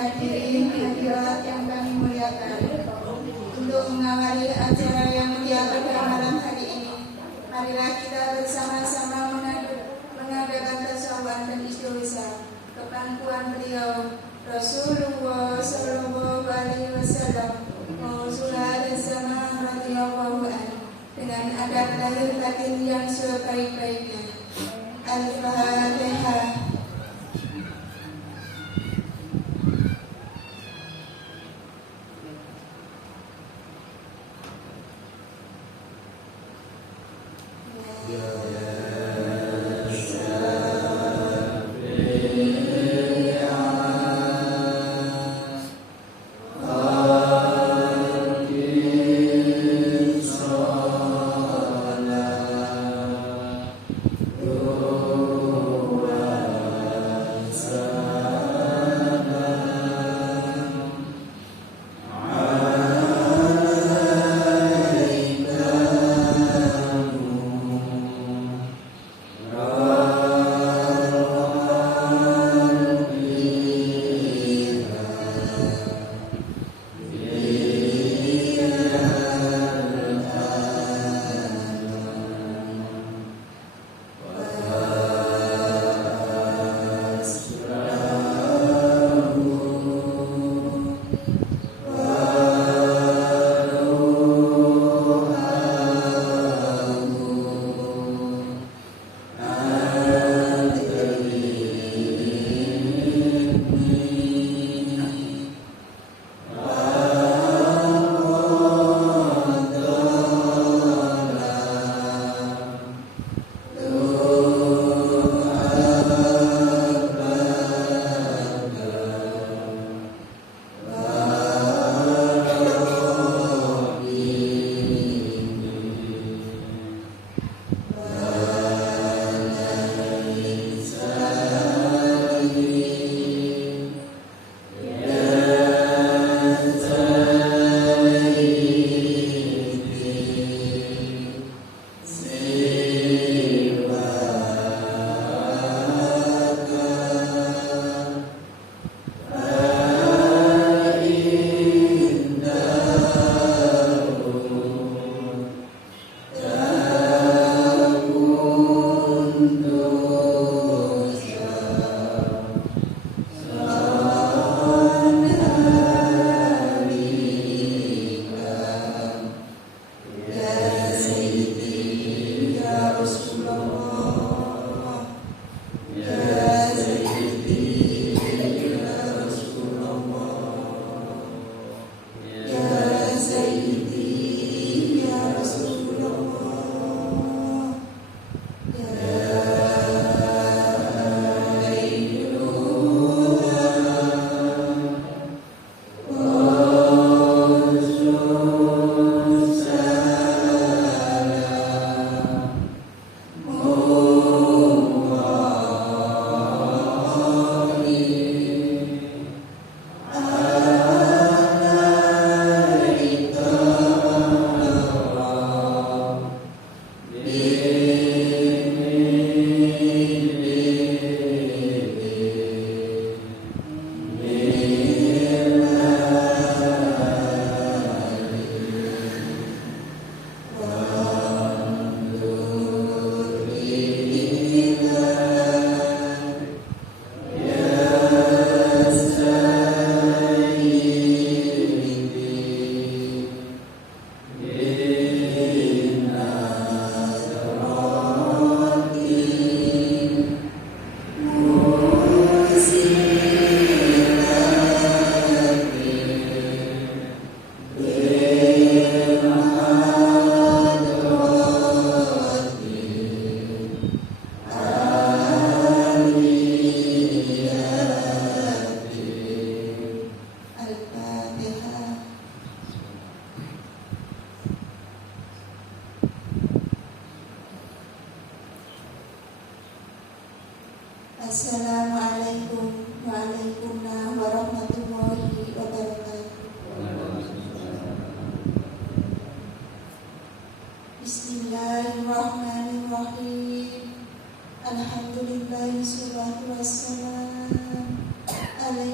hadirin hadirat yang kami muliakan, untuk mengawali acara yang mulia pada malam hari ini, marilah kita bersama-sama mengadakan tasawuf dan istighosah ke pangkuan beliau Rasulullah Sallallahu Alaihi Wasallam Mausulah Zaman radhiyallahu anhu dengan adab lahir batin yang sebaik-baiknya. Al-Fatihah. Oh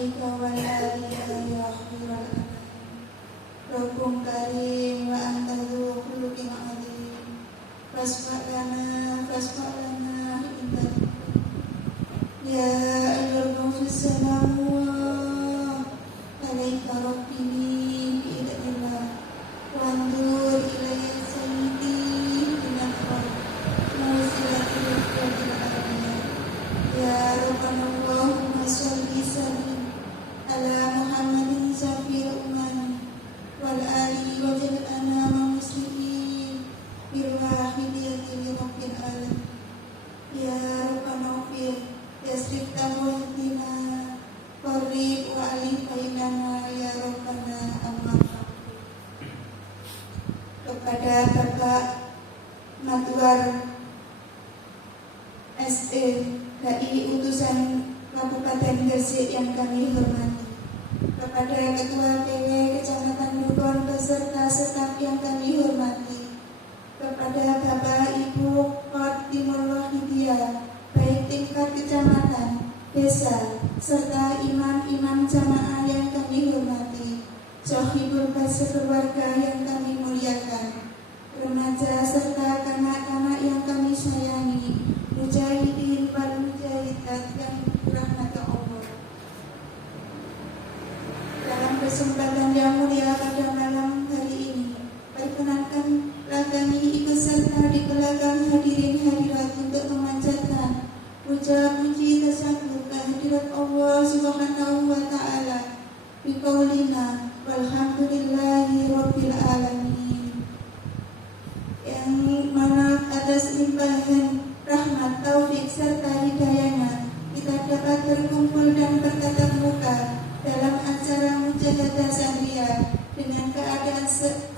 alaika wa alihi ya khairal anam. Rabbun karim wa anta dzu khuluqin azim. Fasfa' lana inna ya ayyuhal mufis salamu alaika rabbi bi'idhnillah wa andur ilayya sayyidi binafar musilatul qadir alamin. Ya Rabbana Allahumma sholli sallim ala Muhammadin safir umman wal ali wa jal'ana muslimin bil wahidiyati li rabbil alamin. Ya Rabbana ufir yasrif tawhidina qarib wa alif bainana ya Rabbana amma. Kepada Bapak Matuar SE Dai Utusan Kabupaten Gresik yang kami hormati, kepada Ketua PW Kecamatan Dukon beserta staf yang kami hormati, kepada Bapak Ibu Timur Wahidiyah baik tingkat kecamatan, desa, serta imam-imam jamaah yang kami hormati, sohibul keluarga yang kami muliakan, remaja serta kanak-kanak yang kami sayangi, mujahidin wal mujahidat yang dirahmati Allah. Dalam kesempatan yang mulia pada malam hari ini, perkenankanlah kami ikut serta di belakang hadirin hadirat untuk memanjatkan puja-puji tasyahud kehadirat Allah Subhanahu wa taala biqaulina walhamdulillahi rabbil alamin. Yang mana atas limpahan rahmat, taufik serta hidayahnya kita dapat berkumpul dan bertatap muka dalam acara mujahadah Sahriah dengan keadaan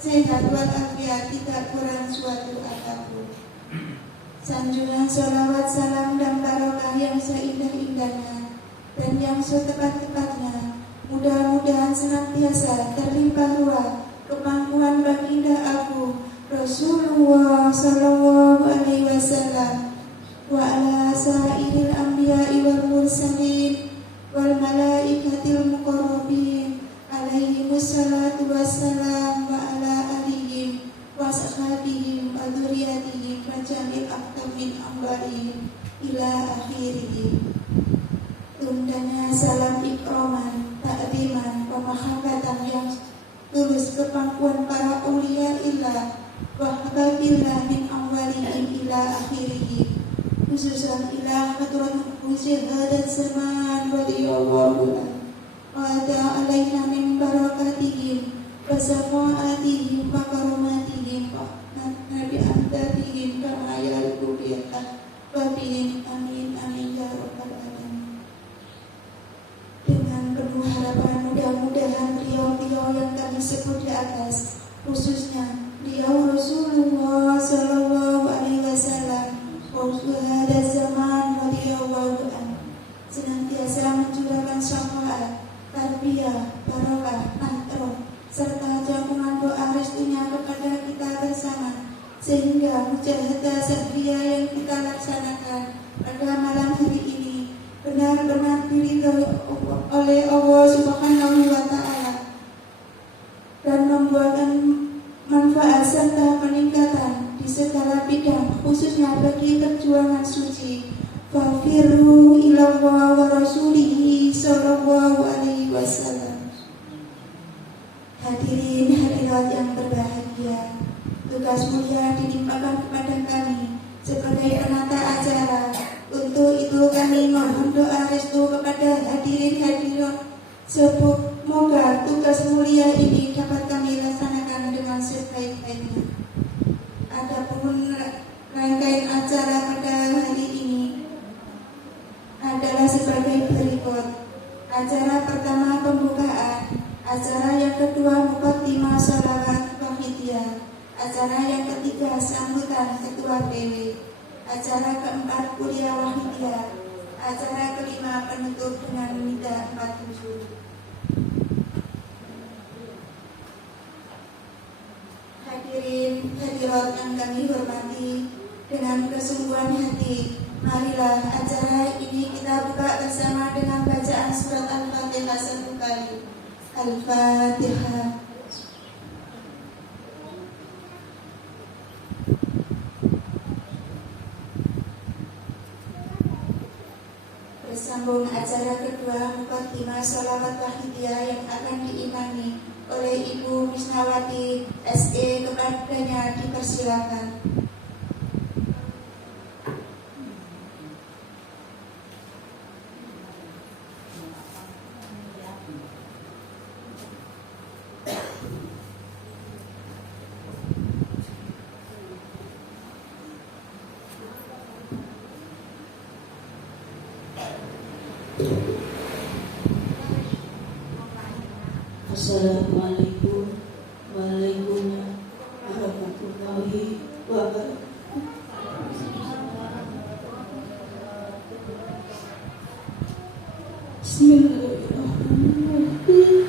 sehat walafiat, tidak kurang suatu apapun. Sanjungan sholawat, salam dan barokah yang seindah-indahnya dan yang setepat-tepatnya mudah-mudahan senantiasa terlimpah ruah kemampuan baginda agung Rasulullah Sallallahu Alaihi Wasallam wa ala sairil anbiya'i wal mursalin wal malaikatil muqarrabin alaihi wassalatu wassalam wa ala alihim wa sahabihim wa dzurriyyatihim wa jamil aqtamin ambarihim ila akhirihim. Tundanya salam ikroman, ta'ziman, wa mahabbatan yang tulus kepangkuan para ulia ilah wa hababillah min awalihim ila akhirihim, khususan ila hadratul musyid hadat zaman waliyallahu wa ada alaina min barakatihim wa syafaatihim wa karomatihim wa nabi antabihim kama yalqubiyatah wa bihim amin amin ya rabbal alamin. Dengan penuh harapan mudah-mudahan beliau-beliau yang kami sebut di atas, khususnya beliau Rasulullah Sallallahu Alaihi Wasallam pada zaman waliyallahu anhu, senantiasa mencurahkan syafaat, tarbiyah, barokah, nahroh, serta jamuan doa restunya kepada kita bersama, sehingga mujahadah Sahriah yang kita laksanakan pada malam hari ini benar-benar diridhoi oleh Allah Subhanahu wa taala dan membuahkan manfaat serta peningkatan di segala bidang, khususnya bagi perjuangan suci. Fafiru ilallah wa rasulihi sallallahu alaihi wasallam. Hadirin hadirat yang berbahagia, tugas mulia dilimpahkan kepada kami sebagai penata acara. Untuk itu kami mohon doa restu kepada hadirin hadirat, semoga tugas mulia ini dapat kami laksanakan dengan sebaik-baiknya. Adapun rangkaian acara pada hari ini adalah sebagai berikut. Acara pertama pembukaan, acara yang kedua muqaddimah sholawat wahidiyah, acara yang ketiga sambutan ketua PW, acara keempat kuliah wahidiyah, acara kelima penutup dengan nida 47. Hadirin hadirat yang kami hormati, dengan kesungguhan hati Marilah acara ini kita buka bersama dengan bacaan surat Al-Fatihah satu kali. Al-Fatihah. Bersambung acara kedua Muqaddimah Sholawat Wahidiyah yang akan diimami oleh Ibu Misnawati SE, kepadanya dipersilakan. Assalamualaikum warahmatullahi wabarakatuh. Bismillahirrahmanirrahim.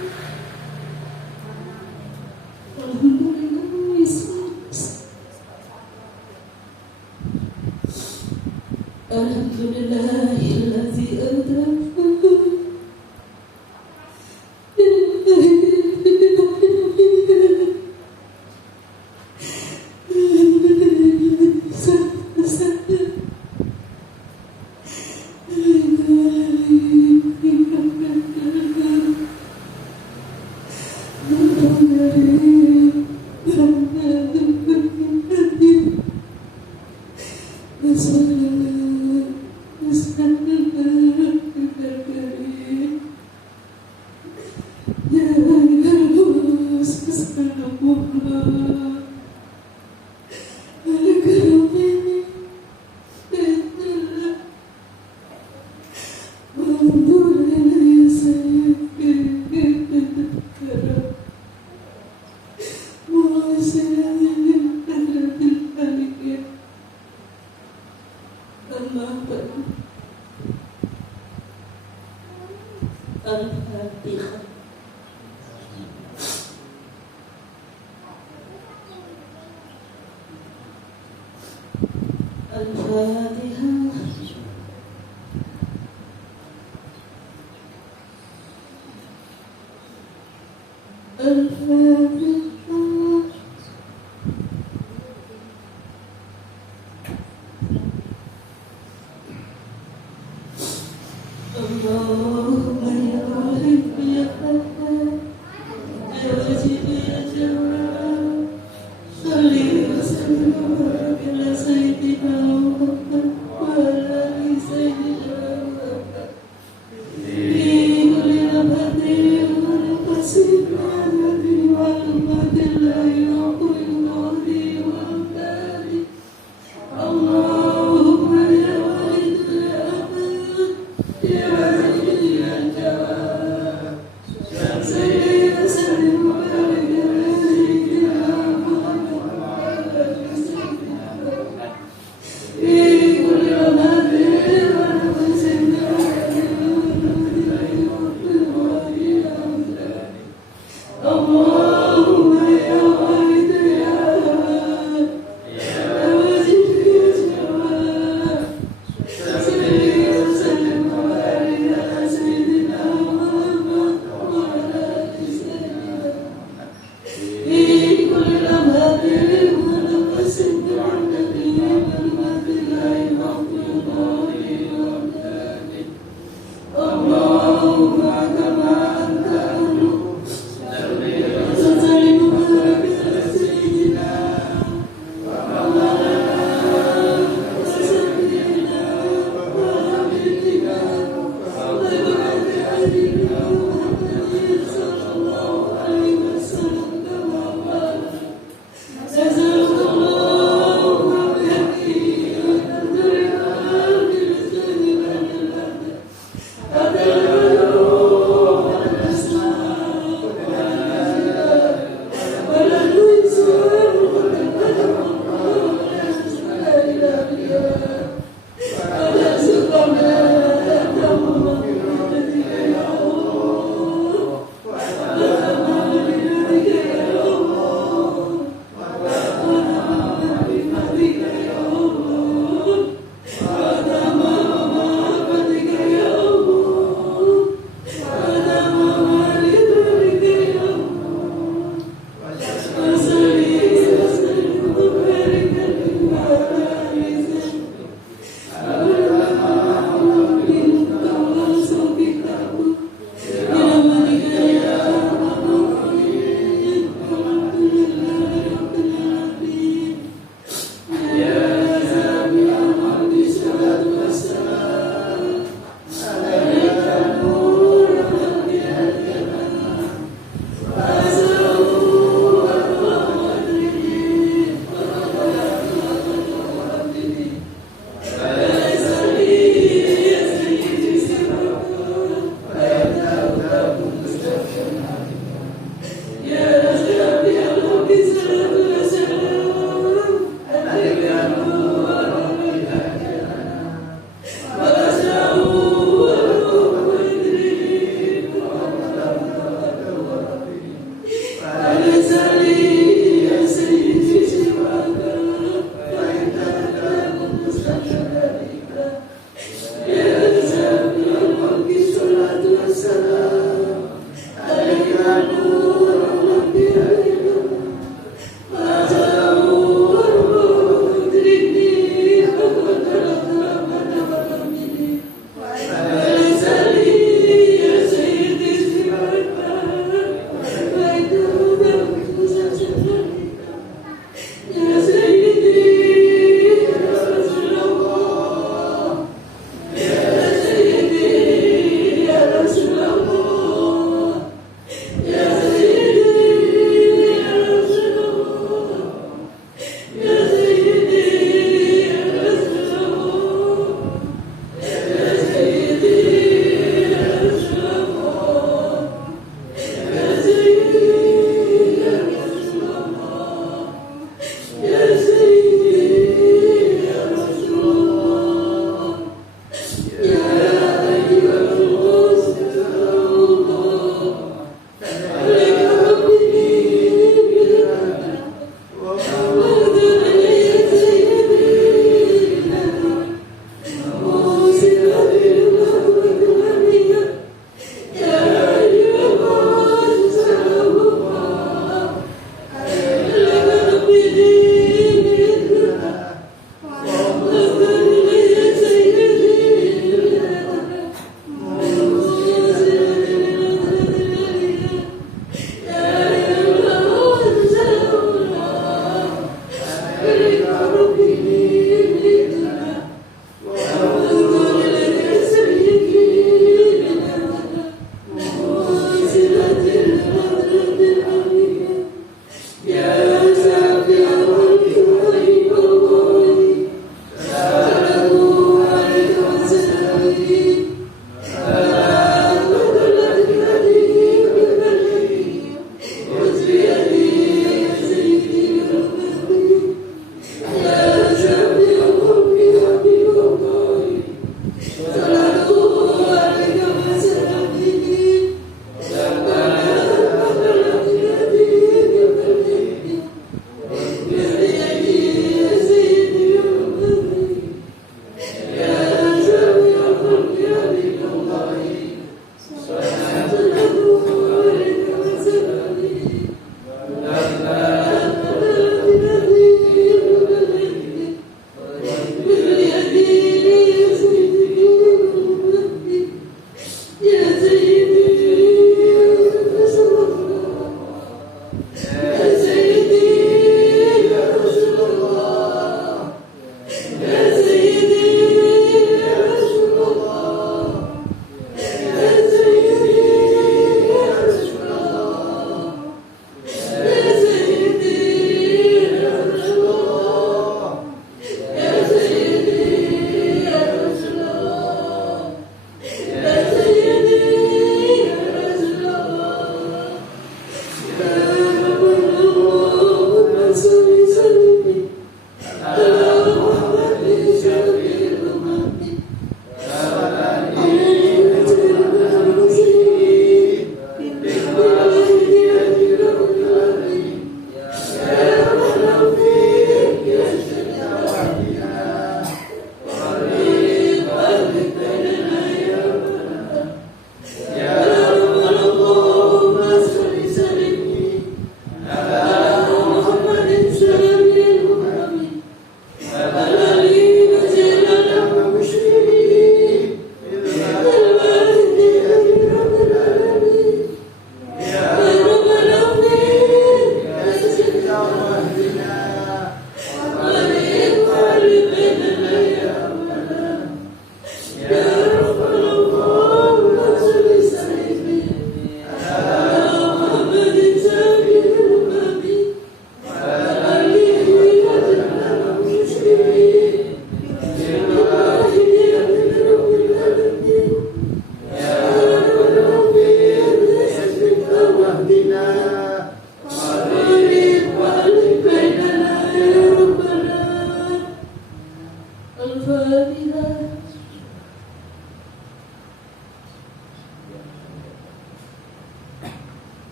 Alhamdulillahilladzi Al-Fatihah. Al-Fatihah. Al-Fatihah. Allahumma ya Rahim ya Fatah ya Wajid ya Jawad Salli wa sallim wa barik ala Sayyidina Muhammad wa ala ali Sayyidina Muhammad Bi kulli nafati wa nafasi wa nafati wa nafati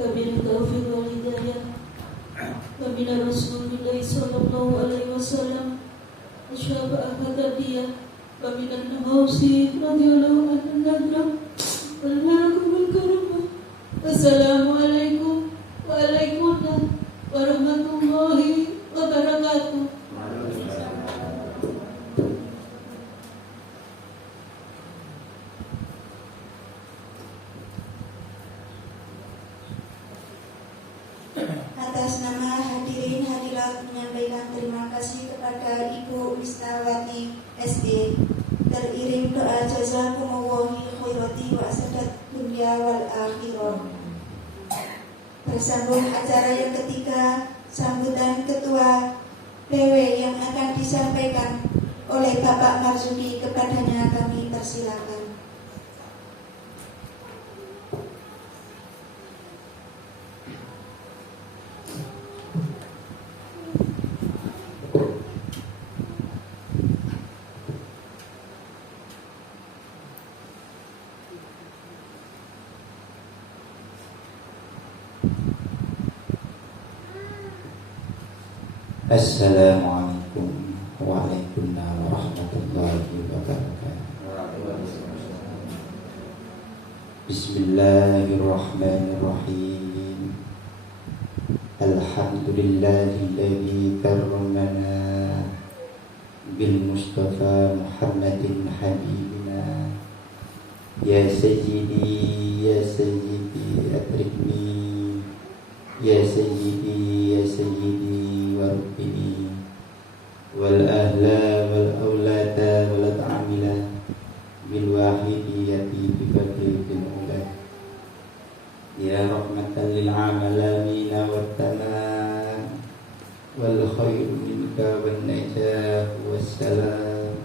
wabil taufiq wal hidayah. Wabila Rasulullah sallallahu alaihi wasallam asyaba ahadiyah wabila Nawsi radhiyallahu anhu nadra wal karamah. Assalamualaikum warahmatullahi wabarakatuh. Atas nama hadirin hadirat menyampaikan terima kasih kepada Ibu Misnawati SD. Teriring doa jazakumullahu khairati wa sadat dunya wal akhirah. Bersambung acara yang ketiga, sambutan Ketua PW yang akan disampaikan oleh Bapak Marzuki, kepadanya kami persilakan. Assalamualaikum warahmatullahi wabarakatuh. Bismillahirrahmanirrahim. Alhamdulillahilladzi karramana bil Mustafa Muhammadin habibina. Ya sayyidi atrikni. Ya sayyidi warubini wal ahla wal awlada wal ta'amila bil wahidiyati bi fadlil ula. Ya rahmatan lil alamina wat tamam wal khairu minka wan najah wassalam.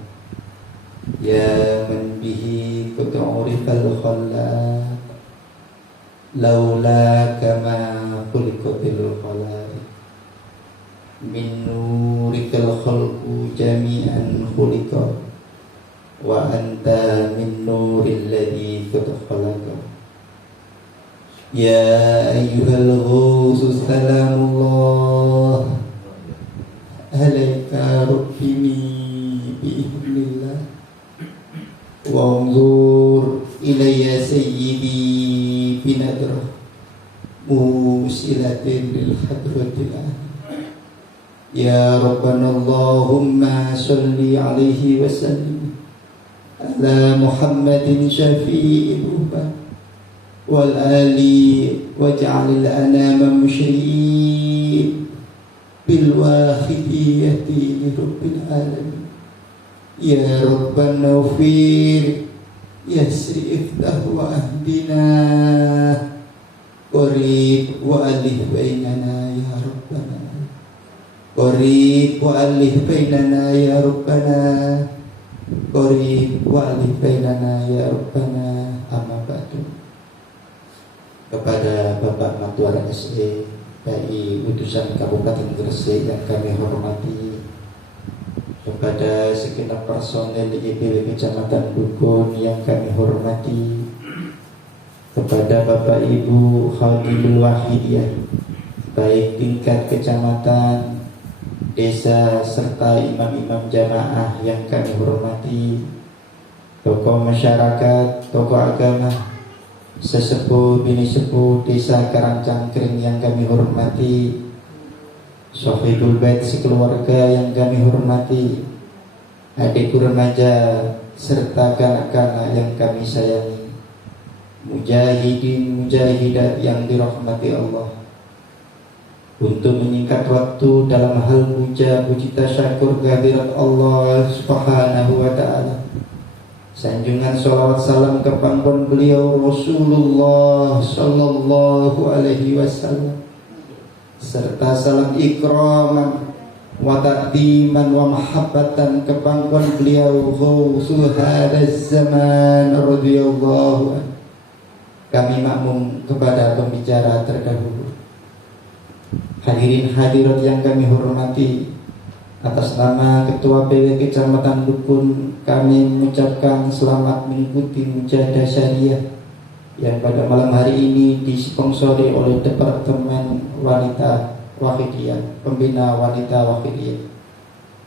Ya man bihi qut'urifal khallaq laula kama khuliqatil khalaiq min nurikal khalqu jami'an khuliqa wa anta min nuril ladzi qad khalaqa. Ya ayyuhal ghawsu salamullah alayka rabbini bi'idhnillah wa anzur ilayya sayyidi binadrah musilatin lil hadratillah. Ya Rabbana Allahumma salli alaihi wa sallim ala Muhammadin syafi'il ummah wal ali waj'alil anama musyri'in bil wahidiyati li rabbil alamin. Ya Rabbana ufir yasri iftah wa ahdina qarib wa alif bainana ya Rabbana qarib wa alif bainana ya Rabbana qarib wa alif bainana ya Rabbana. Amma ba'du. Kepada Bapak Matuara SE dari utusan Kabupaten Gresik yang kami hormati, kepada segenap personel IPW Kecamatan Dukun yang kami hormati, kepada Bapak Ibu Khadimul Wahidiyah baik tingkat kecamatan, desa, serta imam-imam jamaah yang kami hormati, tokoh masyarakat, tokoh agama, sesepuh bini sepuh desa Karangcangkring yang kami hormati, Sohibul Bait sekeluarga yang kami hormati, adikku remaja serta kanak-kanak yang kami sayangi, mujahidin mujahidat yang dirahmati Allah. Untuk menyingkat waktu dalam hal puja puji tasyakur kehadirat Allah Subhanahu wa ta'ala, sanjungan sholawat salam ke panggon beliau Rasulullah sallallahu alaihi wasallam, serta salam ikraman wa ta'diman wa mahabbatan ke panggon beliau Ghawsu hadaz zaman radhiyallahu anhu. Kami makmum kepada pembicara terdahulu. Hadirin hadirat yang kami hormati, atas nama Ketua PW Kecamatan Dukun kami mengucapkan selamat mengikuti mujahadah syariah yang pada malam hari ini disponsori oleh Departemen Wanita Wahidiyah, Pembina Wanita Wahidiyah.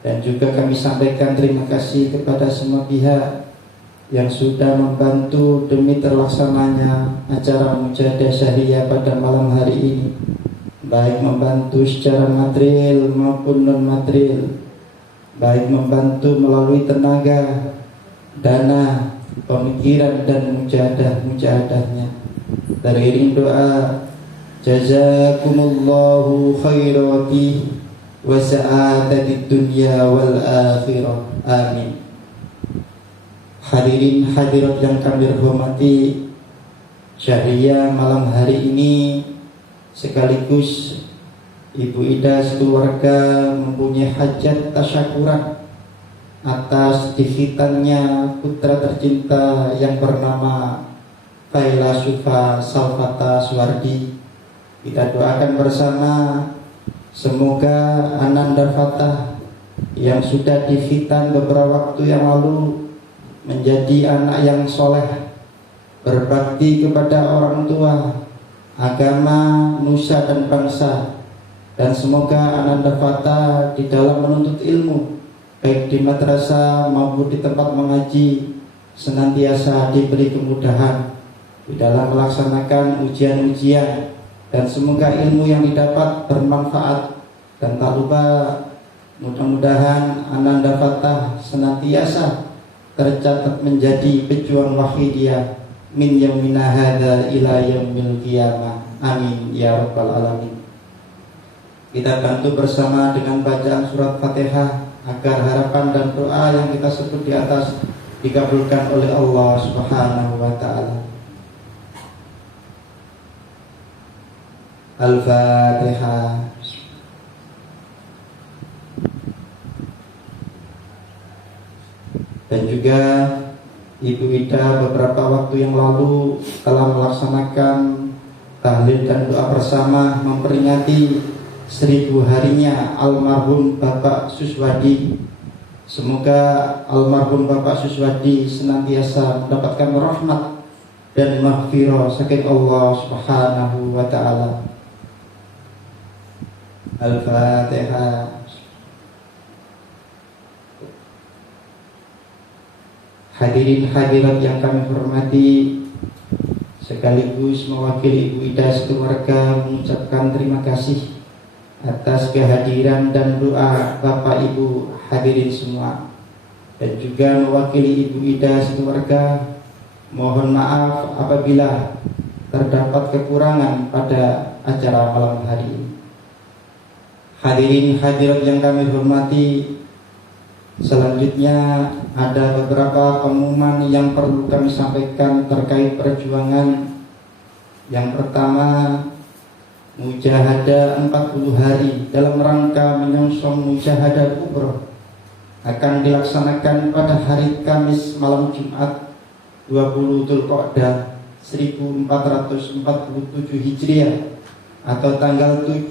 Dan juga kami sampaikan terima kasih kepada semua pihak yang sudah membantu demi terlaksananya acara Mujahadah Syariah pada malam hari ini, baik membantu secara material maupun non material, baik membantu melalui tenaga, dana, pemikiran dan mujahadahnya. Teriring doa, jazakumullahu khairati wa sa'adatid dunya wal akhirah, amin. Hadirin hadirat yang kami hormati, Syariah malam hari ini sekaligus Ibu Ida sekeluarga mempunyai hajat tasyakuran atas dihitannya putra tercinta yang bernama Failasufa Salvata Suwardi. Kita doakan bersama semoga Ananda Fatah yang sudah dihitan beberapa waktu yang lalu menjadi anak yang soleh, berbakti kepada orang tua, agama, nusa dan bangsa. Dan semoga Ananda Fatah di dalam menuntut ilmu, baik di madrasah maupun di tempat mengaji, senantiasa diberi kemudahan di dalam melaksanakan ujian-ujian. Dan semoga ilmu yang didapat bermanfaat. Dan tak lupa mudah-mudahan Ananda Fatah senantiasa tercatat menjadi pejuang wahidiyah min yaumina hadza ila yaumil qiyamah, amin ya rabbal alamin. Kita bantu bersama dengan bacaan surat Fatihah agar harapan dan doa yang kita sebut di atas dikabulkan oleh Allah Subhanahu wa taala. Al-Fatihah. Dan juga Ibu Ida beberapa waktu yang lalu telah melaksanakan tahlil dan doa bersama memperingati 1000 harinya almarhum Bapak Suswadi. Semoga almarhum Bapak Suswadi senantiasa mendapatkan rahmat dan maghfirah saking Allah Subhanahu wa taala. Al-Fatihah. Hadirin hadirat yang kami hormati, sekaligus mewakili Ibu Ida sekeluarga mengucapkan terima kasih atas kehadiran dan doa Bapak Ibu hadirin semua. Dan juga mewakili Ibu Ida sekeluarga mohon maaf apabila terdapat kekurangan pada acara malam hari ini. Hadirin hadirat yang kami hormati, selanjutnya ada beberapa pengumuman yang perlu kami sampaikan terkait perjuangan. Yang pertama, Mujahadah 40 hari dalam rangka menyongsong Mujahadah Kubra akan dilaksanakan pada hari Kamis malam Jumat 20 Dzulqa'dah 1447 Hijriah atau tanggal 7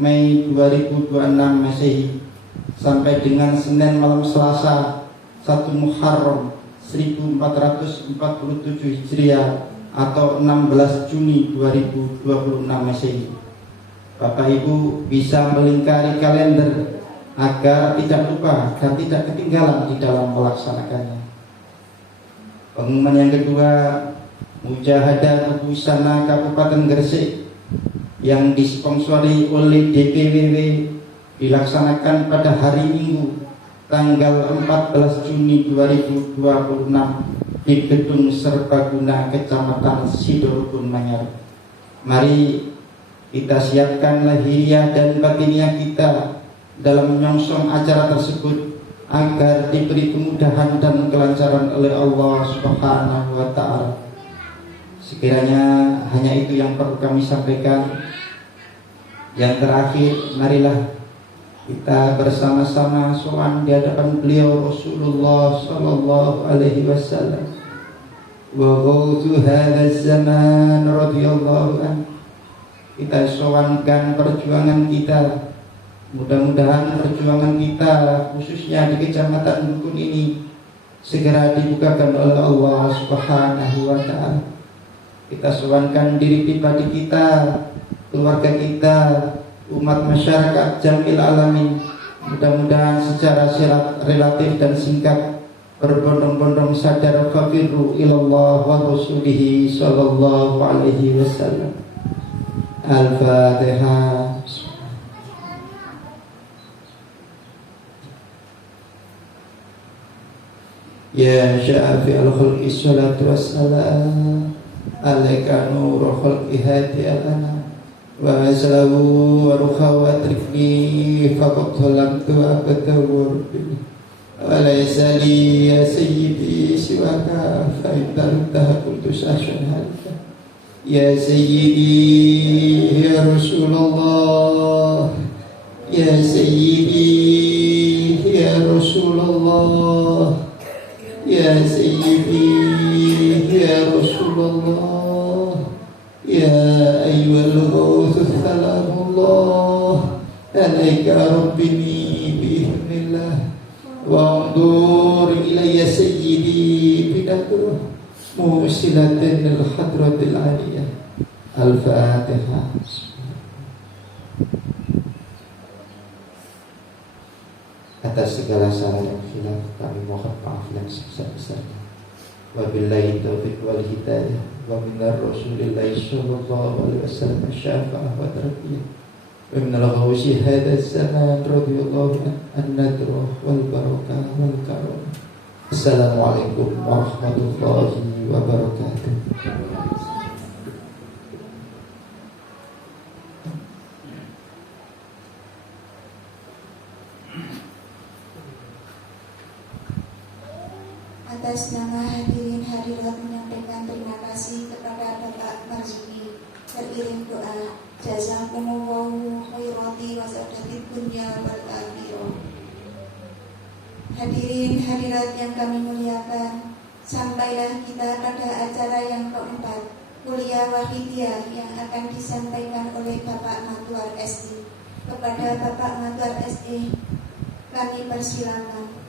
Mei 2026 Masehi sampai dengan Senin malam Selasa 1 Muharram 1447 Hijriah atau 16 Juni 2026 Masehi. Bapak Ibu bisa melingkari kalender agar tidak lupa dan tidak ketinggalan di dalam melaksanakannya. Pengumuman yang kedua, Mujahadah Busana Kabupaten Gresik yang disponsori oleh DPWW dilaksanakan pada hari Minggu tanggal 14 Juni 2026 di Gedung Serbaguna Kecamatan Sidorukun Manyar. Mari kita siapkan lahiriah dan batiniah kita dalam menyongsong acara tersebut agar diberi kemudahan dan kelancaran oleh Allah Subhanahu wa taala. Sekiranya hanya itu yang perlu kami sampaikan. Yang terakhir, marilah kita bersama-sama sowan di hadapan beliau Rasulullah sallallahu alaihi wasallam. Wa ghawtu hadzal zaman radhiyallahu anhu. Kita sowankan perjuangan kita. Mudah-mudahan perjuangan kita khususnya di Kecamatan Dukun ini segera dibukakan oleh Allah Subhanahu wa taala. Kita sowankan diri pribadi kita, keluarga kita, umat masyarakat jamil alamin. Mudah-mudahan secara relatif dan singkat berbondong-bondong sadar fafiru ilallah wa rasulihi sallallahu alaihi wasallam. Al-Fatihah. Ya syafi'al khalqi salatu wassalam alaika nurul khalqi hadi alana wa aslahu wa ruha wa trifni faqad halamtu abadawar wa laysa li ya sayyidi siwaka fa intaha kuntu sashan halika ya sayyidi ya Rasulullah ya sayyidi ya Rasulullah ya sayyidi ya Rasulullah ya ayyuhal ghawth salamullah alaika rabbini biiznillah wa andur ilayya sayyidi bidakur musilatin al-hadratil aliyah. Al-Fatihah. Atas segala salah dan khilaf kami mohon maaf yang sebesar-besarnya. Wabillahi taufiq wal hidayah wa minar rasulillahi sallallahu alaihi wasallam syafa'ah wa tarbiyah wa minal ghawsi hadha zaman radiyallahu an-nadruh wal barakah wal karam. Assalamualaikum warahmatullahi wabarakatuh. Atas nama hadirin hadirat menyampaikan terima kasih kepada Bapak Marzuki teriring doa jazakumullahu khairati wa sa'adatid dunya wal akhirah. Hadirin hadirat yang kami muliakan, sampailah kita pada acara yang keempat, kuliah wahidiyah yang akan disampaikan oleh Bapak Matuar SD. Kepada Bapak Matuar SD kami persilakan.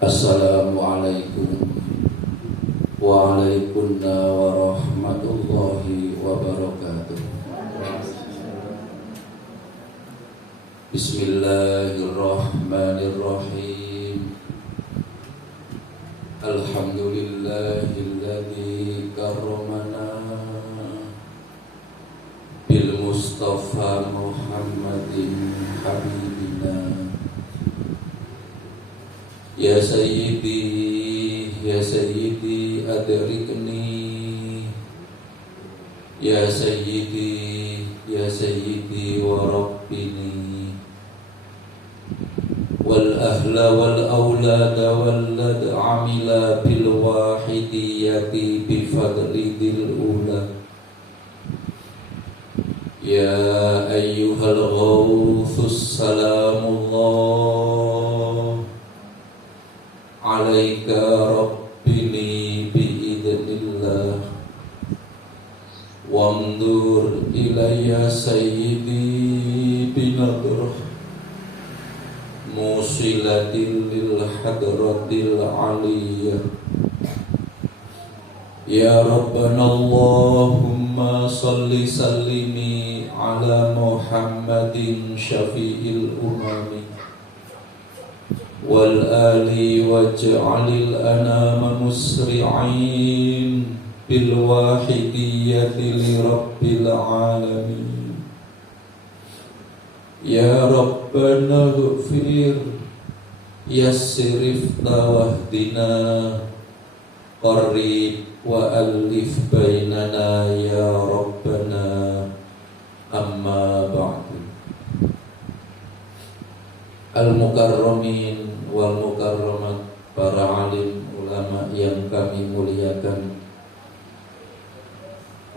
Assalamualaikum warahmatullahi wabarakatuh. Bismillahirrahmanirrahim. Alhamdulillahilladzi karramana bil Mustafa Muhammadin habibina. Ya Sayyidi adrikni. Ya Sayyidi wa Rabbini. Wal ahla wal awlada wallad amila bil wahidiyati bi fadlidil ula. Ya ayyuhal ghawthus salamullah alaika rabbini biidnillah wandur ilayya sayyidi binadrah musilatil lil hadratil aliyah. Ya Rabbana Allahumma salli sallimi ala Muhammadin syafi'il umami wal ali waj'alil anama musri'in bil wahidiyati li rabbil alamin. Ya Rabbana ghfir yassir wahdina qarrib wa alif bainana ya Rabbana. Amma ba'du. Al-mukarramin wal mukarramat, para alim ulama yang kami muliakan,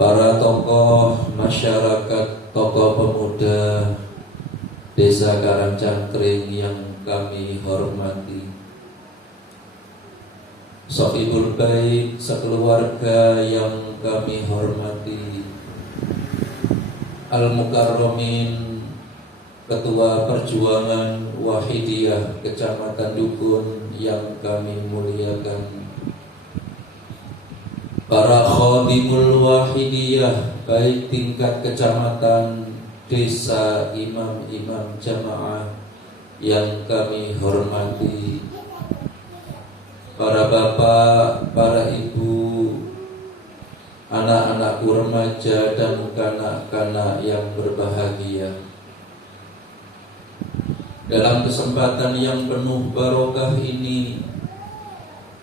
para tokoh masyarakat, tokoh pemuda Desa Karangcangkring yang kami hormati, Sohibul Bait, sekeluarga yang kami hormati, Al-Mukarramin, Ketua Perjuangan Wahidiyah Kecamatan Dukun yang kami muliakan, para khadimul Wahidiyah baik tingkat kecamatan, desa, imam-imam jamaah yang kami hormati, para bapak, para ibu, anak-anakku remaja dan kanak-kanak yang berbahagia. Dalam kesempatan yang penuh barokah ini,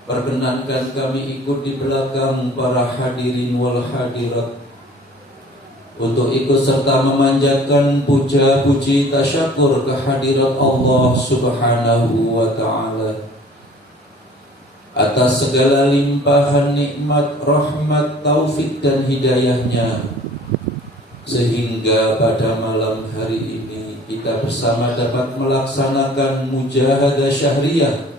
perkenankan kami ikut di belakang para hadirin wal hadirat untuk ikut serta memanjatkan puja-puji tasyakur kehadirat Allah Subhanahu wa ta'ala atas segala limpahan nikmat, rahmat, taufik dan hidayahnya, sehingga pada malam hari ini kita bersama dapat melaksanakan mujahadah syahriyah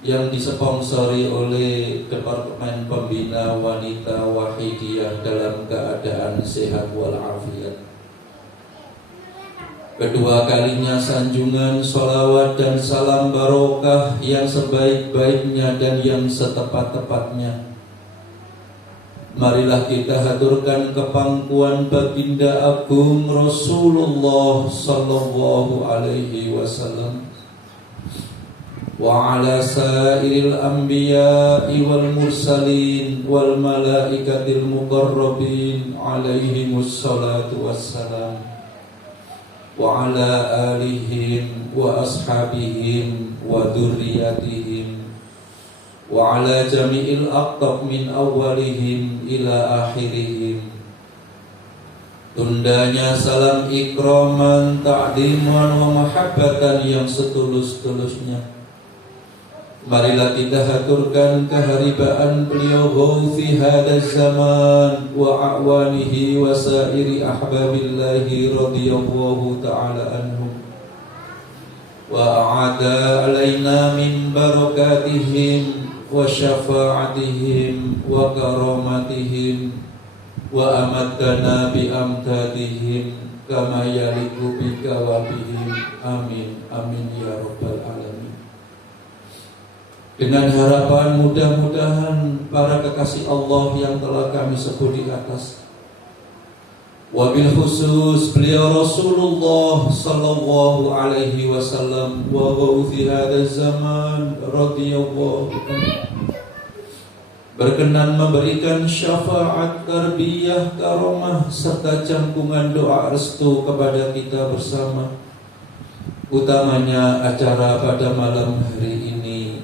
yang disponsori oleh Departemen Pembina Wanita Wahidiyah dalam keadaan sehat walafiat. Kedua kalinya sanjungan, sholawat dan salam barokah yang sebaik-baiknya dan yang setepat-tepatnya, marilah kita haturkan kepangkuan baginda agung Rasulullah sallallahu alaihi wasallam wa ala sairil anbiya'i wal mursalin wal malaikatil muqarrabin alaihimus salatu wassalam wa ala alihim wa ashabihim wa dzurriyyatihim wa ala jami'il aqtab min awalihim ila akhirihim. Tundanya salam ikraman, ta'diman wa mahabbatan yang setulus-tulusnya, marilah kita haturkan keharibaan beliau ghauthi hadaz zaman wa a'wanihi wa sairi ahbabillahi radhiyallahu ta'ala anhum wa a'ada alaina min barakatihim wa syafa'atihim wa karamatihim wa amaddana bi amdadihim kama yaliku bika wa bihim. Amin amin ya rabbal alamin. Dengan harapan mudah-mudahan para kekasih Allah yang telah kami sebut di atas, wabil khusus beliau Rasulullah sallallahu alaihi wasallam wa ghauthi hadzal zaman radhiyallahu anhu, berkenan memberikan syafaat, tarbiyah, karomah serta jangkungan doa restu kepada kita bersama, utamanya acara pada malam hari ini,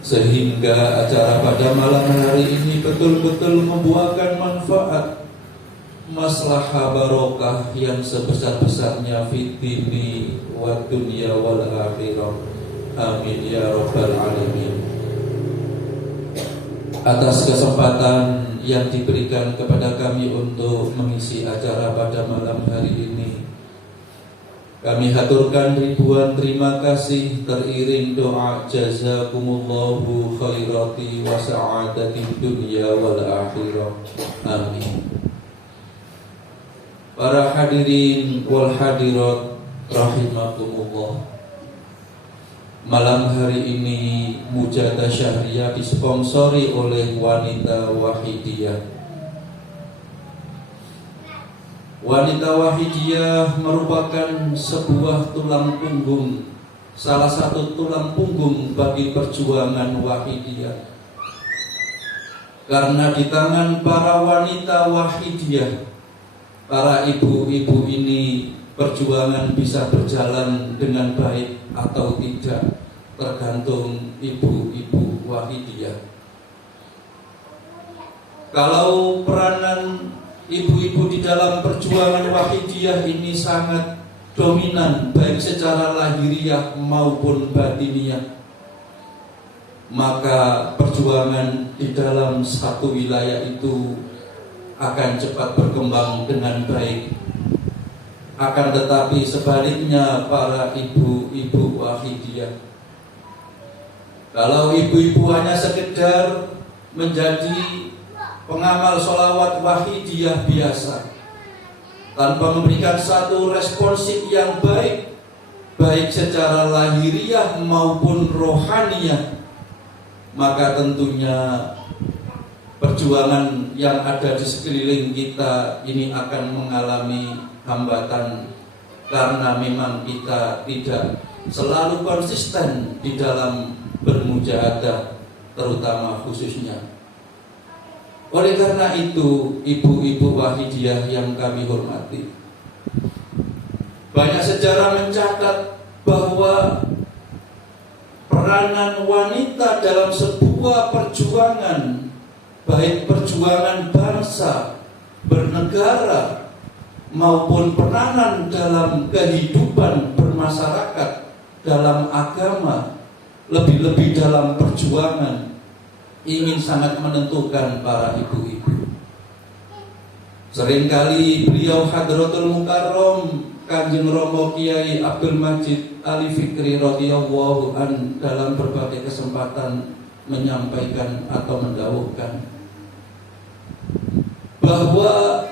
sehingga acara pada malam hari ini betul-betul membuahkan manfaat, maslahah barokah yang sebesar-besarnya fid dini wa dunya wal akhirah. Amin ya rabbal alamin. Atas kesempatan yang diberikan kepada kami untuk mengisi acara pada malam hari ini, kami haturkan ribuan terima kasih teriring doa jazakumullahu khairati wa sa'adati dunya wal akhirah. Amin. Para hadirin wal hadirat rahimakumullah, malam hari ini mujahadah syahriyah disponsori oleh Wanita Wahidiyah. Wanita Wahidiyah merupakan sebuah tulang punggung, salah satu tulang punggung bagi perjuangan Wahidiyah. Karena di tangan para wanita Wahidiyah, para ibu-ibu ini, perjuangan bisa berjalan dengan baik atau tidak, tergantung ibu-ibu Wahidiyah. Kalau peranan ibu-ibu di dalam perjuangan Wahidiyah ini sangat dominan, baik secara lahiriah maupun batiniah, maka perjuangan di dalam satu wilayah itu akan cepat berkembang dengan baik. Akan tetapi sebaliknya para ibu-ibu Wahidiyah, Kalau ibu-ibu hanya sekedar menjadi pengamal sholawat wahidiyah biasa, tanpa memberikan satu responsif yang baik, baik secara lahiriah maupun rohaniyah, maka tentunya perjuangan yang ada di sekeliling kita ini akan mengalami hambatan, karena memang kita tidak selalu konsisten di dalam bermujahadah, terutama khususnya. Oleh karena itu, ibu-ibu wahidiyah yang kami hormati, banyak sejarah mencatat bahwa peranan wanita dalam sebuah perjuangan, baik perjuangan bangsa, bernegara, maupun peranan dalam kehidupan bermasyarakat, dalam agama, lebih-lebih dalam perjuangan, ingin sangat menentukan para ibu-ibu. Seringkali beliau Hadratul Mukarram Kanjeng Romo Kiai Abdul Majid Ali Fikri radhiyallahu an dalam berbagai kesempatan menyampaikan atau mendawuhkan bahwa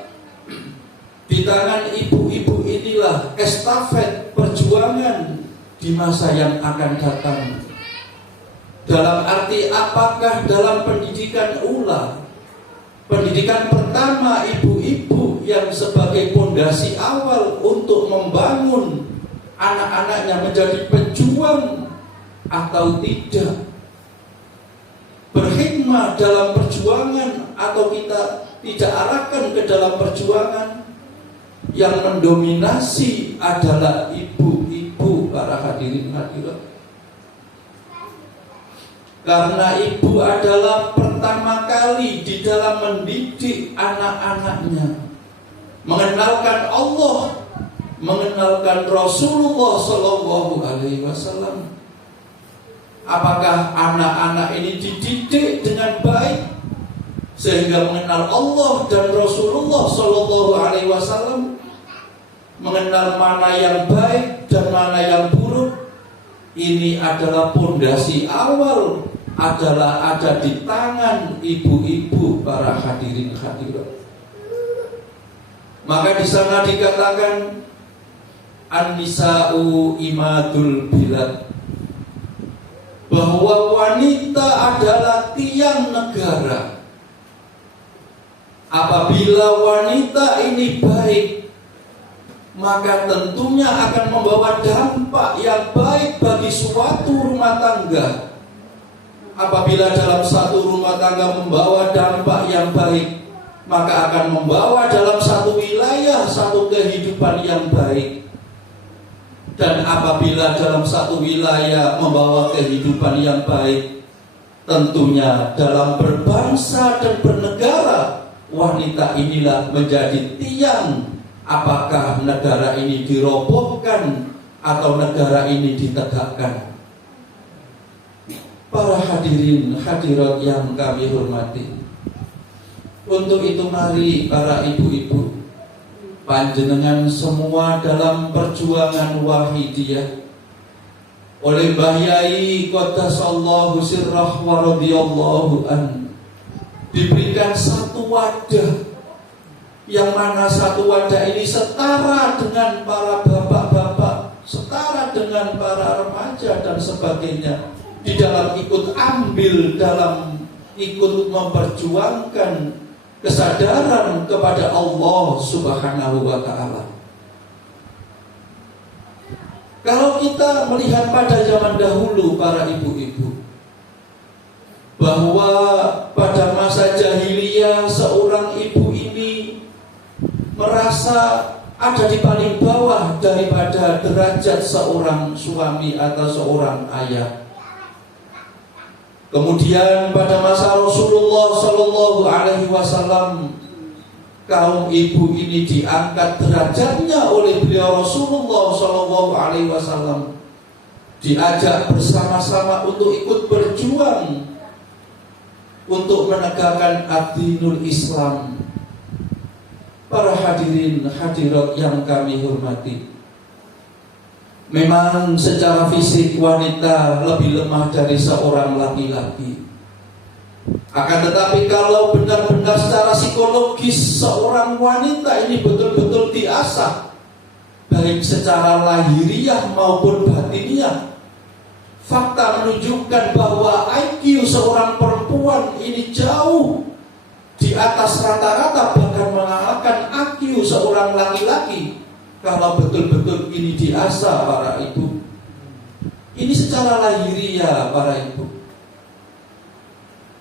di tangan ibu-ibu inilah estafet perjuangan di masa yang akan datang. Dalam arti apakah dalam pendidikan ula, pendidikan pertama ibu-ibu yang sebagai pondasi awal untuk membangun anak-anaknya menjadi pejuang atau tidak, berhikmah dalam perjuangan atau kita tidak arahkan ke dalam perjuangan. Yang mendominasi adalah ibu-ibu, para hadirin hadirat. Karena ibu adalah pertama kali di dalam mendidik anak-anaknya, mengenalkan Allah, mengenalkan Rasulullah Sallallahu Alaihi Wasallam. Apakah anak-anak ini dididik dengan baik sehingga mengenal Allah dan Rasulullah Sallallahu Alaihi Wasallam, mengenal mana yang baik dan mana yang buruk? Ini adalah pondasi awal, adalah ada di tangan ibu-ibu, para hadirin hadirat. Maka di sana dikatakan an-nisa'u imadul bilad, bahwa wanita adalah tiang negara. Apabila wanita ini baik, maka tentunya akan membawa dampak yang baik bagi suatu rumah tangga. Apabila dalam satu rumah tangga membawa dampak yang baik, maka akan membawa dalam satu wilayah satu kehidupan yang baik. Dan apabila dalam satu wilayah membawa kehidupan yang baik, tentunya dalam berbangsa dan bernegara, wanita inilah menjadi tiang. Apakah negara ini dirobohkan atau negara ini ditegakkan? Para hadirin hadirat yang kami hormati, untuk itu mari para ibu-ibu, panjenengan semua dalam perjuangan wahidiyah oleh Mbah Yai Qaddasallahu sirrah wa radhiyallahu an, diberikan satu wadah, yang mana satu wadah ini setara dengan para bapak-bapak, setara dengan para remaja dan sebagainya, di dalam ikut andil dalam ikut memperjuangkan kesadaran kepada Allah Subhanahu wa ta'ala. Kalau kita melihat pada zaman dahulu, para ibu-ibu, bahwa pada masa jahiliyah seorang ibu ini merasa ada di paling bawah daripada derajat seorang suami atau seorang ayah. Kemudian pada masa Rasulullah Sallallahu Alaihi Wasallam, kaum ibu ini diangkat derajatnya oleh beliau Rasulullah Sallallahu Alaihi Wasallam, diajak bersama-sama untuk ikut berjuang untuk menegakkan ad-dinul Islam. Para hadirin hadirat yang kami hormati, Memang secara fisik wanita lebih lemah dari seorang laki-laki. Akan tetapi kalau benar-benar secara psikologis seorang wanita ini betul-betul diasah, baik secara lahiriah maupun batiniah, fakta menunjukkan bahwa IQ seorang perempuan ini jauh di atas rata-rata, bahkan mengalahkan IQ seorang laki-laki kalau betul-betul ini diasah para ibu. Ini secara lahiriah para ibu.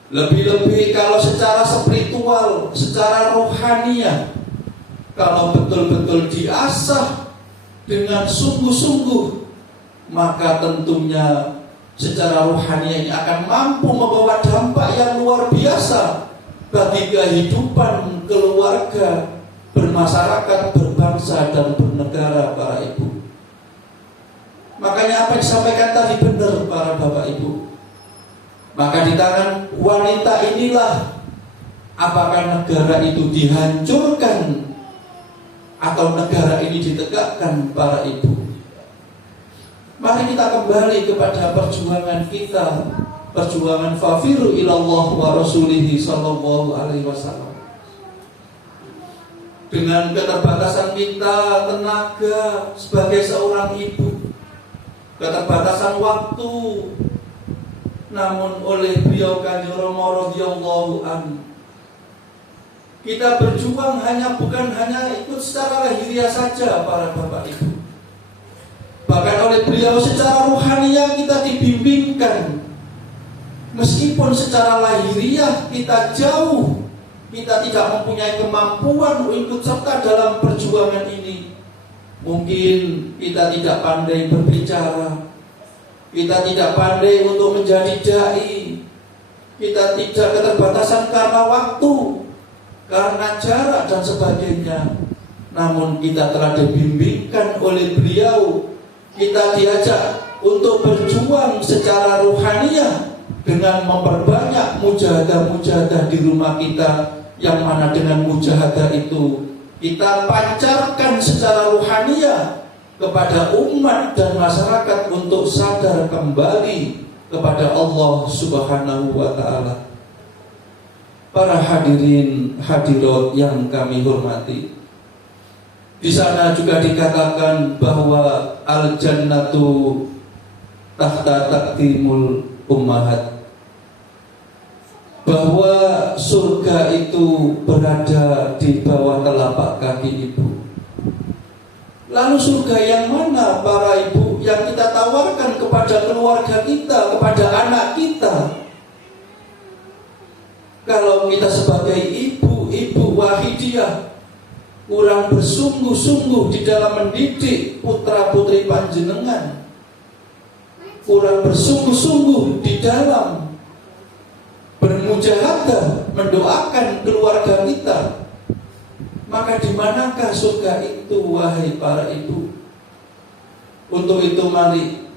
Lebih-lebih kalau secara spiritual, secara rohaniah, kalau betul-betul diasah dengan sungguh-sungguh, maka tentunya secara rohaniah ini akan mampu membawa dampak yang luar biasa bagi kehidupan keluarga, bermasyarakat, berbangsa, dan bernegara para ibu. Makanya apa yang disampaikan tadi benar para bapak ibu. Maka di tangan wanita inilah apakah negara itu dihancurkan atau negara ini ditegakkan para ibu. Mari kita kembali kepada perjuangan kita, perjuangan fafiru ilallah wa rasulihi sallallahu alaihi wasallam. Dengan keterbatasan kita tenaga sebagai seorang ibu, keterbatasan waktu, namun oleh beliau Kanjeng Rama radhiyallahu anhu, kita berjuang bukan hanya ikut secara lahiriah saja para bapak ibu. Bahkan oleh beliau secara rohaniah kita dibimbingkan. Meskipun secara lahiriah kita jauh, kita tidak mempunyai kemampuan ikut serta dalam perjuangan ini. Mungkin kita tidak pandai berbicara, kita tidak pandai untuk menjadi dai, kita tidak keterbatasan karena waktu, karena jarak dan sebagainya. Namun kita telah dibimbingkan oleh beliau, kita diajak untuk berjuang secara rohaniah dengan memperbanyak mujahadah-mujahadah di rumah kita, yang mana dengan mujahadah itu kita pancarkan secara rohaniah kepada umat dan masyarakat untuk sadar kembali kepada Allah Subhanahu wa ta'ala. Para hadirin hadirat yang kami hormati, di sana juga dikatakan bahwa al-jannatu tahta taqdimul ummahat, bahwa surga itu berada di bawah telapak kaki ibu. Lalu surga yang mana para ibu yang kita tawarkan kepada keluarga kita, kepada anak kita? Kalau kita sebagai ibu wahidiyah kurang bersungguh-sungguh di dalam mendidik putra-putri panjenengan, kurang bersungguh-sungguh di dalam bermujahadah mendoakan keluarga kita, maka di manakah surga itu wahai para ibu? Untuk itu mari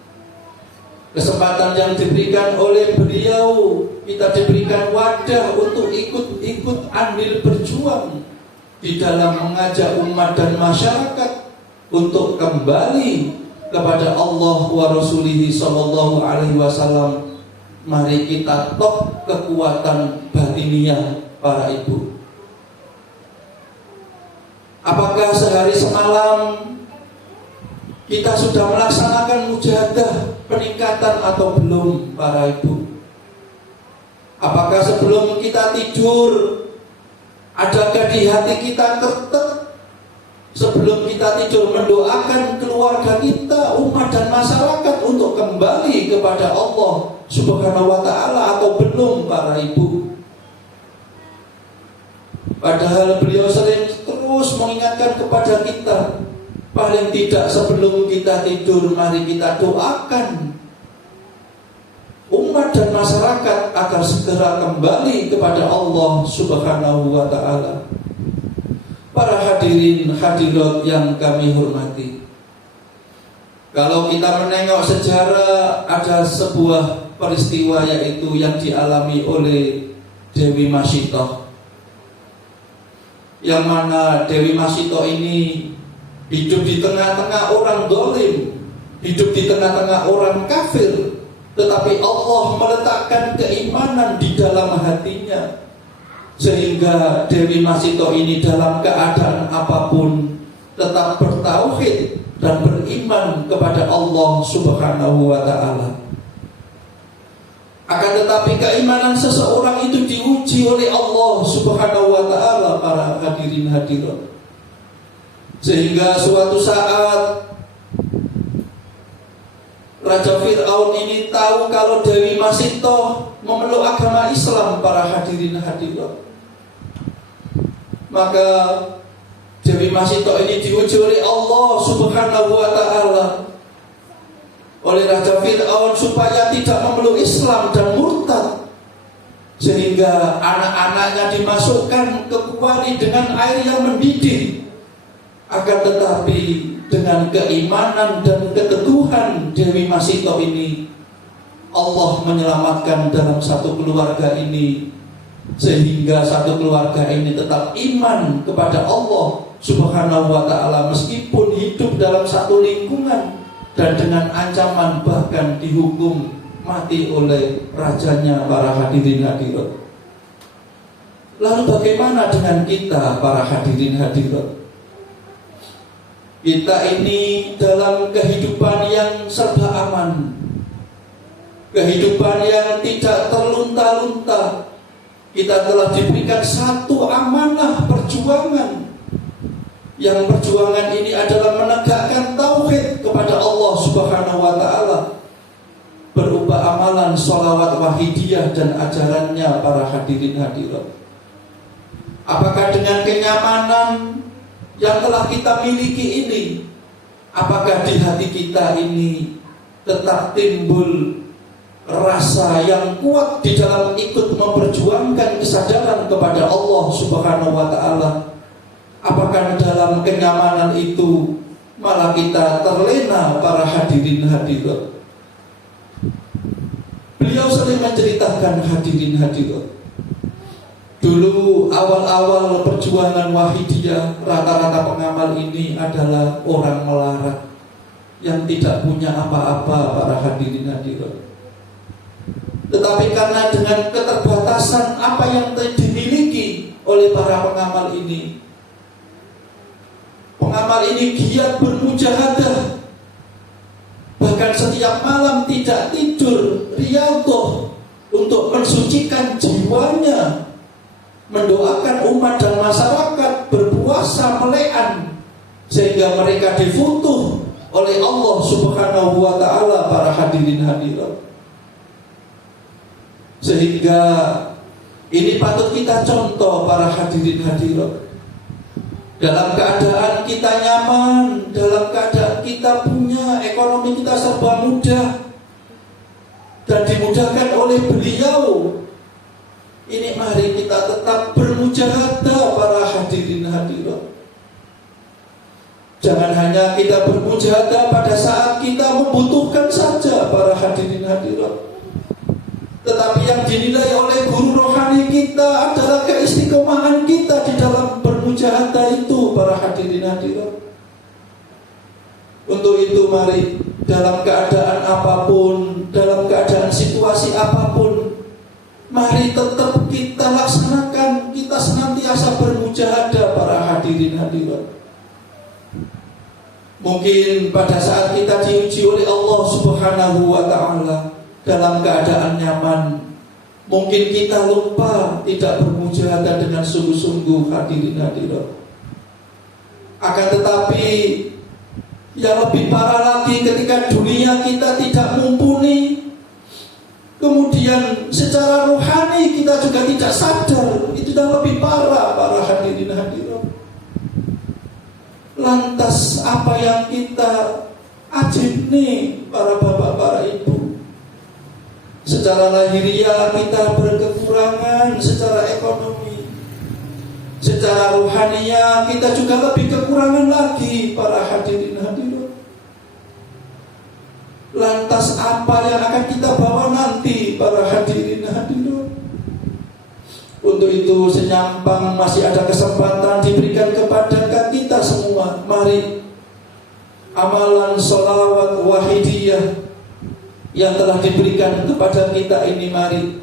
kesempatan yang diberikan oleh beliau, kita diberikan wadah untuk ikut andil berjuang di dalam mengajak umat dan masyarakat untuk kembali kepada Allah wa rasulihi sallallahu alaihi wasallam. Mari kita tok kekuatan batiniah para ibu. Apakah sehari semalam kita sudah melaksanakan mujahadah peningkatan atau belum para ibu? Apakah sebelum kita tidur, adakah di hati kita tertek sebelum kita tidur mendoakan keluarga kita, umat dan masyarakat untuk kembali kepada Allah Subhanahu wa ta'ala atau belum para ibu? Padahal beliau sering terus mengingatkan kepada kita, paling tidak sebelum kita tidur mari kita doakan umat dan masyarakat agar segera kembali kepada Allah Subhanahu wa ta'ala. Para hadirin hadirat yang kami hormati, kalau kita menengok sejarah, ada sebuah peristiwa yaitu yang dialami oleh Dewi Masitoh, yang mana Dewi Masitoh ini hidup di tengah-tengah orang dolim, hidup di tengah-tengah orang kafir, tetapi Allah meletakkan keimanan di dalam hatinya, sehingga Dewi Masito ini dalam keadaan apapun tetap bertauhid dan beriman kepada Allah Subhanahu wa ta'ala. Akan tetapi keimanan seseorang itu diuji oleh Allah Subhanahu wa ta'ala, para hadirin hadirat. Sehingga suatu saat Raja Fir'aun ini tahu kalau Dewi Masito memeluk agama Islam, para hadirin hadirat. Maka Dewi Masito ini diuji oleh Allah Subhanahu wa ta'ala, oleh Raja Fir'aun, supaya tidak memeluk Islam dan murtad, sehingga anak-anaknya dimasukkan ke kuali dengan air yang mendidih. Akan tetapi dengan keimanan dan keteguhan Dewi Masito ini, Allah menyelamatkan dalam satu keluarga ini, sehingga satu keluarga ini tetap iman kepada Allah Subhanahu wa ta'ala, meskipun hidup dalam satu lingkungan dan dengan ancaman bahkan dihukum mati oleh rajanya, para hadirin hadirat. Lalu bagaimana dengan kita, para hadirin hadirat? Kita ini dalam kehidupan yang serba aman, kehidupan yang tidak terlunta-lunta. Kita telah diberikan satu amanah perjuangan, yang perjuangan ini adalah menegakkan tauhid kepada Allah Subhanahu wa ta'ala, berupa amalan sholawat wahidiyah dan ajarannya, para hadirin hadirat. Apakah dengan kenyamanan yang telah kita miliki ini, apakah di hati kita ini tetap timbul rasa yang kuat di dalam ikut memperjuangkan kesadaran kepada Allah Subhanahu wa ta'ala? Apakah dalam kenyamanan itu malah kita terlena, para hadirin hadirat? Beliau sering menceritakan, hadirin hadirat, dulu awal-awal perjuangan wahidiyah, rata-rata pengamal ini adalah orang melarat yang tidak punya apa-apa, para hadirin hadirat. Tetapi karena dengan keterbatasan apa yang dimiliki oleh para pengamal ini, pengamal ini giat bermujahadah, bahkan setiap malam tidak tidur, riyadhah, untuk mensucikan jiwanya, mendoakan umat dan masyarakat, berpuasa melean, sehingga mereka difutuh oleh Allah Subhanahu wa ta'ala, para hadirin hadirat. Sehingga ini patut kita contoh, para hadirin hadirat. Dalam keadaan kita nyaman, dalam keadaan kita punya ekonomi, kita serba mudah dan dimudahkan oleh beliau, ini mari kita tetap bermujahadah, para hadirin hadirat. Jangan hanya kita bermujahadah pada saat kita membutuhkan saja, para hadirin hadirat, tetapi yang dinilai oleh guru rohani kita adalah keistiqomahan kita di dalam bermujahadah itu, para hadirin hadirat. Untuk itu mari dalam keadaan apapun, dalam keadaan situasi apapun, mari tetap kita laksanakan, kita senantiasa bermujahadah, para hadirin hadirat. Mungkin pada saat kita diuji oleh Allah Subhanahu wa ta'ala dalam keadaan nyaman, mungkin kita lupa tidak bermujahadah dengan sungguh-sungguh, hadirin hadirat. Akan tetapi yang lebih parah lagi, ketika dunia kita tidak mumpuni, kemudian secara rohani kita juga tidak sadar, itu yang lebih parah, para hadirin hadirat. Lantas apa yang kita ajibni, para bapak, para ibu? Secara lahiriah kita berkekurangan secara ekonomi, secara rohaniah kita juga lebih kekurangan lagi, para hadirin hadirat. Lantas apa yang akan kita bawa nanti, para hadirin hadirat? Untuk itu senyampang masih ada kesempatan diberikan kepada kita semua. Mari amalan sholawat wahidiyah yang telah diberikan kepada kita ini, mari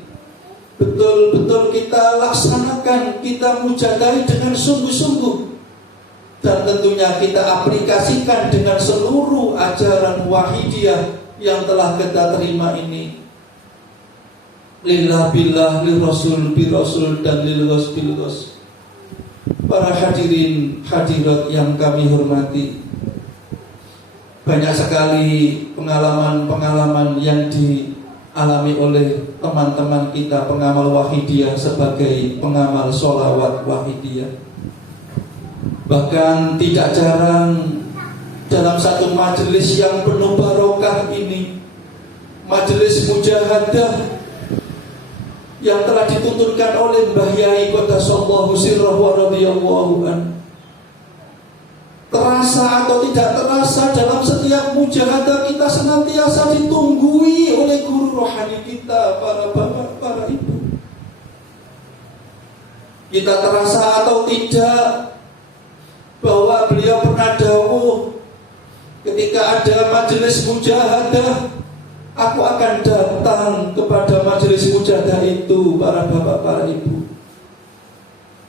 betul-betul kita laksanakan, kita mujadahi dengan sungguh-sungguh, dan tentunya kita aplikasikan dengan seluruh ajaran wahidiyah yang telah kita terima ini. Lillah billah, lil rasul bi rasul, dan lil ghos bil ghos. Para hadirin hadirat yang kami hormati, banyak sekali pengalaman-pengalaman yang dialami oleh teman-teman kita pengamal wahidiyah sebagai pengamal sholawat wahidiyah. Bahkan tidak jarang dalam satu majelis yang penuh barokah ini, majelis mujahadah yang telah dituntunkan oleh Mbah Yai Qaddasallahu sirrahu wa radhiyallahu an, terasa atau tidak terasa dalam setiap mujahadah kita senantiasa ditunggui oleh guru rohani kita, para bapak, para ibu. Kita terasa atau tidak bahwa beliau pernah dawuh, ketika ada majelis mujahadah, aku akan datang kepada majelis mujahadah itu, para bapak, para ibu.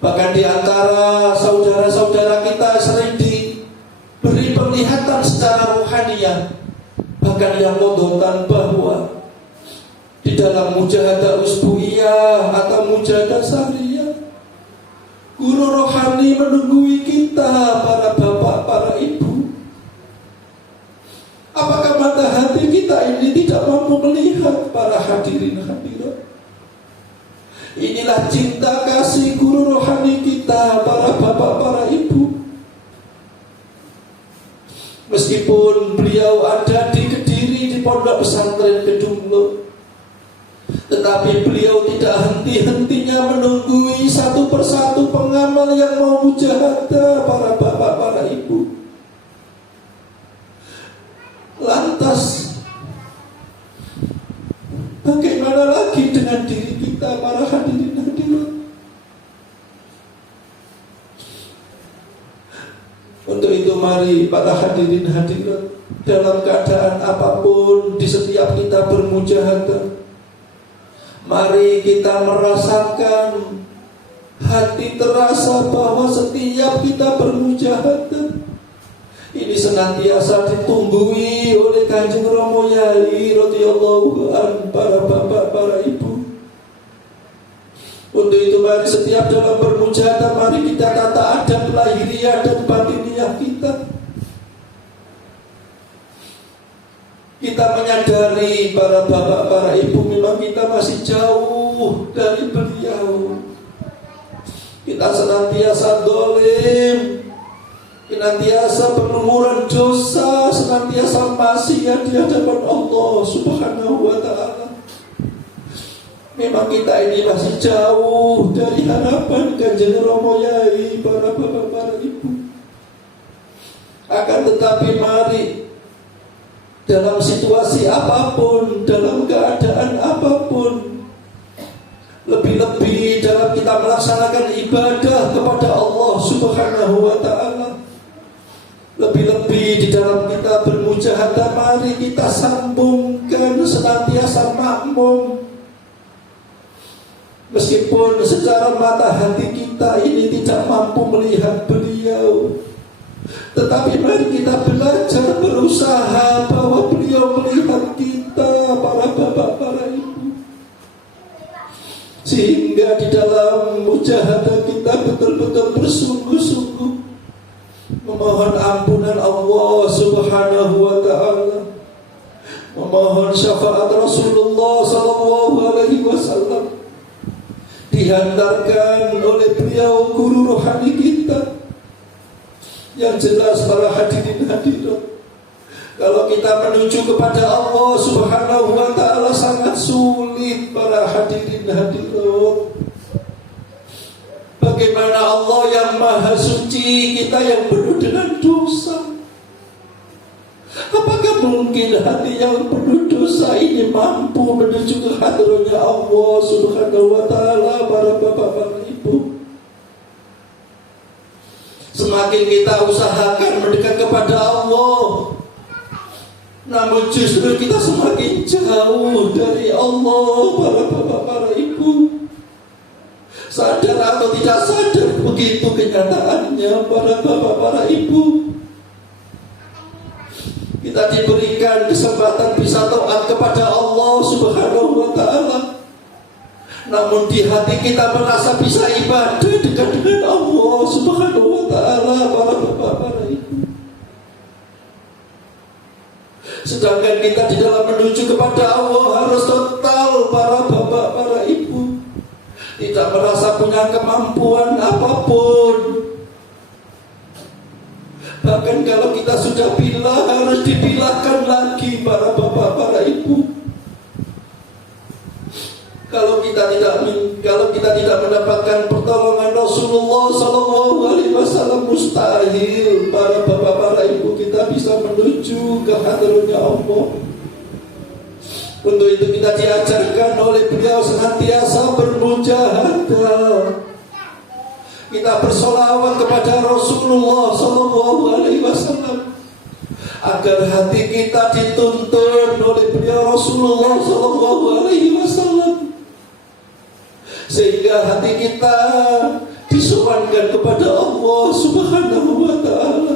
Bahkan di antara saudara-saudara kita sering diberi penglihatan secara rohaniah, bahkan yang ngodotan bahwa di dalam mujahadah usbuiyah atau mujahadah sahriyah, guru rohani menunggui kita, para bapak, para ibu. Apakah mata hati kita ini tidak mampu melihat, para hadirin hadirat? Inilah cinta kasih guru rohani kita, para bapak, para ibu. Meskipun beliau ada di Kediri, di Pondok Pesantren Kedunglo, tetapi beliau tidak henti-hentinya menunggui satu persatu pengamal yang mau mujahadah, para bapak, para ibu. Lantas bagaimana lagi dengan diri kita, para hadirin hadirat? Untuk itu mari para hadirin hadirat, dalam keadaan apapun di setiap kita bermujahadah, mari kita merasakan, hati terasa bahwa setiap kita bermujahadah ini senantiasa ditunggui oleh Kanjeng Romo Yai radhiyallahu an, para bapak, para ibu. Untuk itu mari setiap dalam bermujahadah, mari kita tata adab lahiriah dan batiniah kita. Kita menyadari, para bapak, para ibu, memang kita masih jauh dari beliau. Kita senantiasa dolim, senantiasa berlumuran dosa, senantiasa maksiat di hadapan Allah Subhanahu wa ta'ala. Memang kita ini masih jauh dari harapan Kanjeng Romo Yai, para bapak, para ibu. Akan tetapi mari, dalam situasi apapun, dalam keadaan apapun, lebih-lebih dalam kita melaksanakan ibadah kepada Allah Subhanahu wa ta'ala, lebih-lebih di dalam kita bermujahadah, mari kita sambungkan senantiasa makmum. Meskipun secara mata hati kita ini tidak mampu melihat beliau, tetapi mari kita belajar, berusaha bahwa beliau melihat kita, para bapak, para ibu, sehingga di dalam mujahadah kita betul-betul bersungguh-sungguh memohon ampunan Allah Subhanahu wa ta'ala, memohon syafaat Rasulullah sallallahu alaihi wasallam, dihantarkan oleh beliau guru rohani kita. Yang jelas, para hadirin hadirat, kalau kita menuju kepada Allah Subhanahu wa ta'ala sangat sulit, para hadirin hadirat. Bagaimana Allah yang maha suci, kita yang penuh dengan dosa? Apakah mungkin hati yang penuh dosa ini mampu menuju ke hadiratnya Allah Subhanahu wa ta'ala, para bapak, para ibu? Semakin kita usahakan mendekat kepada Allah, Namun justru kita semakin jauh dari Allah, para bapak, para ibu. Sadar atau tidak sadar, begitu kenyataannya, para bapak, para ibu. Kita diberikan kesempatan bisa taat kepada Allah Subhanahu wa ta'ala. Namun di hati kita merasa bisa ibadah dekat dengan Allah Subhanahu wa ta'ala, para bapak, para ibu. Sedangkan kita di dalam menuju kepada Allah harus total, para bapak, para ibu. Tidak merasa punya kemampuan apapun. Bahkan kalau kita sudah bilah, harus dibilahkan lagi, para bapak, para ibu. Kalau kita tidak mendapatkan pertolongan Rasulullah SAW, mustahil, para bapak, para ibu, kita bisa menuju ke hadiratnya Allah. Untuk itu kita diajarkan oleh beliau senantiasa bermujahadah. Kita bersolawat kepada Rasulullah SAW agar hati kita dituntun oleh beliau Rasulullah SAW, sehingga hati kita disuwankan kepada Allah Subhanahu wa ta'ala.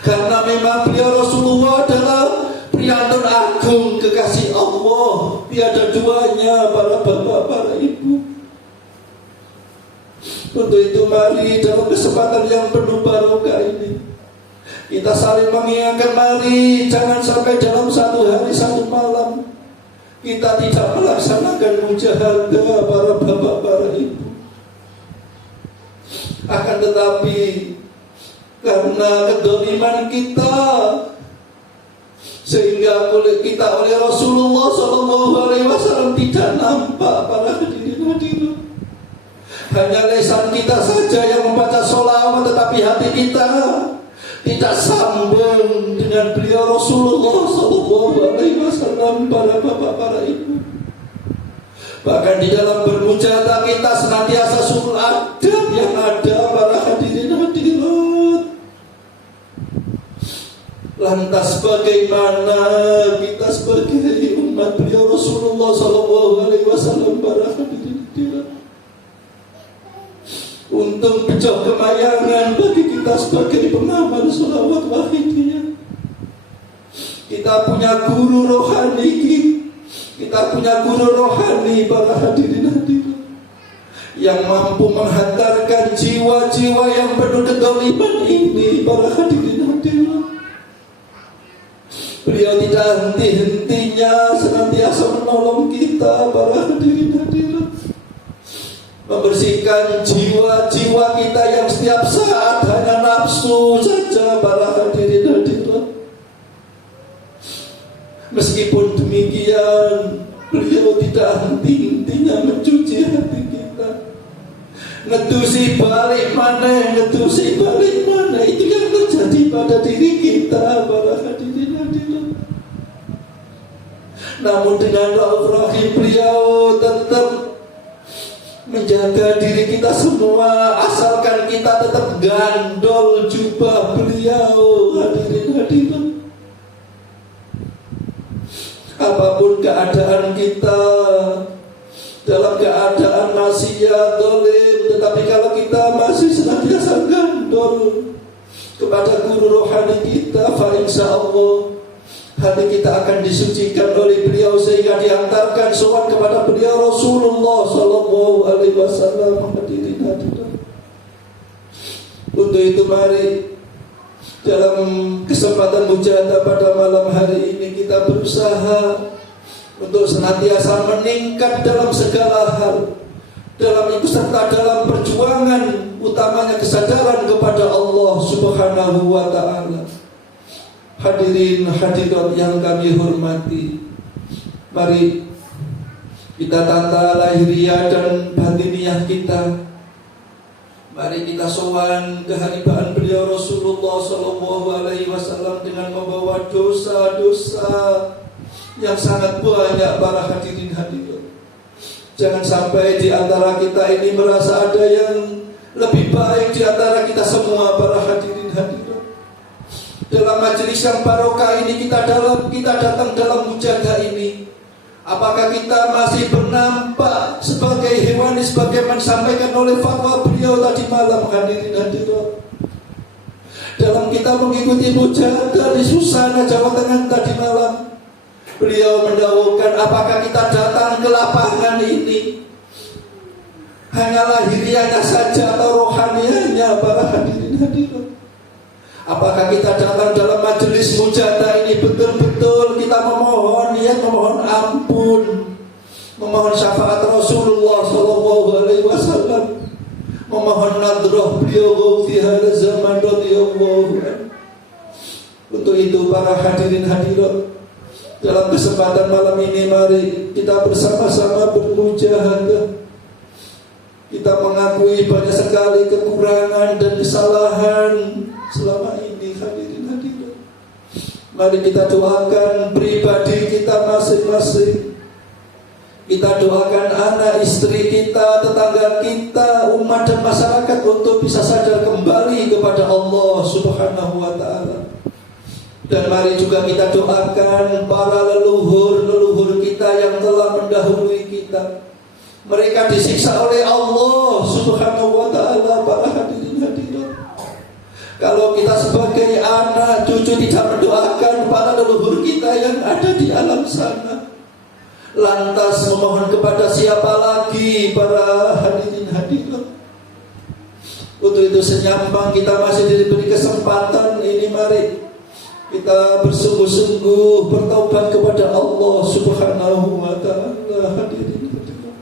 Karena memang beliau Rasulullah adalah priantun agung kekasih Allah, tiada duanya, para bapak, para ibu. Untuk itu mari dalam kesempatan yang penuh barokah ini kita saling mengingatkan, mari jangan sampai dalam satu hari satu malam kita tidak melaksanakan mujahadah, para bapak, para ibu. Akan tetapi karena kedoliman kita, sehingga kita oleh Rasulullah SAW tidak nampak, para hadirin. Hanya lisan kita saja yang membaca sholawat, tetapi hati kita tidak sambung dengan beliau Rasulullah SAW, para bapak, para ibu. Bahkan di dalam bermujahadah kita senantiasa suruh adab yang ada, para hadirin hadirat. Lantas bagaimana kita sebagai umat beliau Rasulullah SAW, para hadirin hadirat? Untung pecah kemayangan bagi kita sebagai pengamal sholawat wahidiyah. Kita punya guru rohani, para hadirin hadirat, yang mampu menghantarkan jiwa-jiwa yang penuh kedoliman ini, para hadirin hadirat. Beliau tidak henti-hentinya senantiasa menolong kita, para hadirin hadirat, membersihkan jiwa-jiwa kita yang setiap saat hanya nafsu saja, para hadirin hadirat. Meskipun demikian, beliau tidak henti-hentinya mencuci hati kita. Ngedusi balik mana, itu yang terjadi pada diri kita, para hadirin hadirat. Namun dengan rauf rahim beliau tetap menjaga diri kita semua, asalkan kita tetap gandol jubah beliau, hadirin hadirat. Apapun keadaan kita, dalam keadaan maksiat, dolim, tetapi kalau kita masih senantiasa gandol kepada guru rohani kita, fa insyaallah hati kita akan disucikan oleh beliau, sehingga diantarkan sowan kepada beliau Rasulullah SAW. Hadirin hadirat. Untuk itu mari dalam kesempatan mujahadah pada malam hari ini kita berusaha untuk senantiasa meningkat dalam segala hal, dalam ikut serta dalam perjuangan, utamanya kesadaran kepada Allah Subhanahu wa ta'ala. Hadirin hadirat yang kami hormati, mari kita tata lahiriah dan batiniah kita. Mari kita sowan keharibaan beliau Rasulullah SAW dengan membawa dosa-dosa yang sangat banyak, para hadirin hadirat. Jangan sampai di antara kita ini merasa ada yang lebih baik di antara kita semua, para hadirin hadirat. Dalam majelis yang barokah ini, kita datang dalam mujadah ini, apakah kita masih bernampak sebagai hewanis sebagaimana disampaikan oleh fatwa beliau tadi malam? Hadirin hadirat, dalam kita mengikuti mujadah di Susana Jawa Tengah tadi malam, beliau mendahulukan apakah kita datang ke lapangan ini hanya lahiriahnya saja atau rohaniahnya para hadirin hadirat. Apakah kita datang dalam majelis mujadah ini betul-betul kita memohon ampun, memohon syafaat Rasulullah SAW, memohon nadrah beliau fi hadzal zaman radhiyallahu anhu. Untuk itu para hadirin hadirat, dalam kesempatan malam ini mari kita bersama-sama bermujahadah. Kita mengakui banyak sekali kekurangan dan kesalahan selama ini, hadirin hadirat. Mari kita doakan pribadi kita masing-masing. Kita doakan anak, istri kita, tetangga kita, umat dan masyarakat untuk bisa sadar kembali kepada Allah Subhanahu wa ta'ala. Dan mari juga kita doakan para leluhur kita yang telah mendahului kita. Mereka disiksa oleh Allah Subhanahu wa ta'ala, para hadirin hadirat. Kalau kita sebagai anak cucu tidak mendoakan para leluhur kita yang ada di alam sana, lantas memohon kepada siapa lagi, para hadirin hadirat? Untuk itu senyampang kita masih diberi kesempatan ini, mari kita bersungguh-sungguh bertaubat kepada Allah Subhanahu wa ta'ala, hadirin hadirat.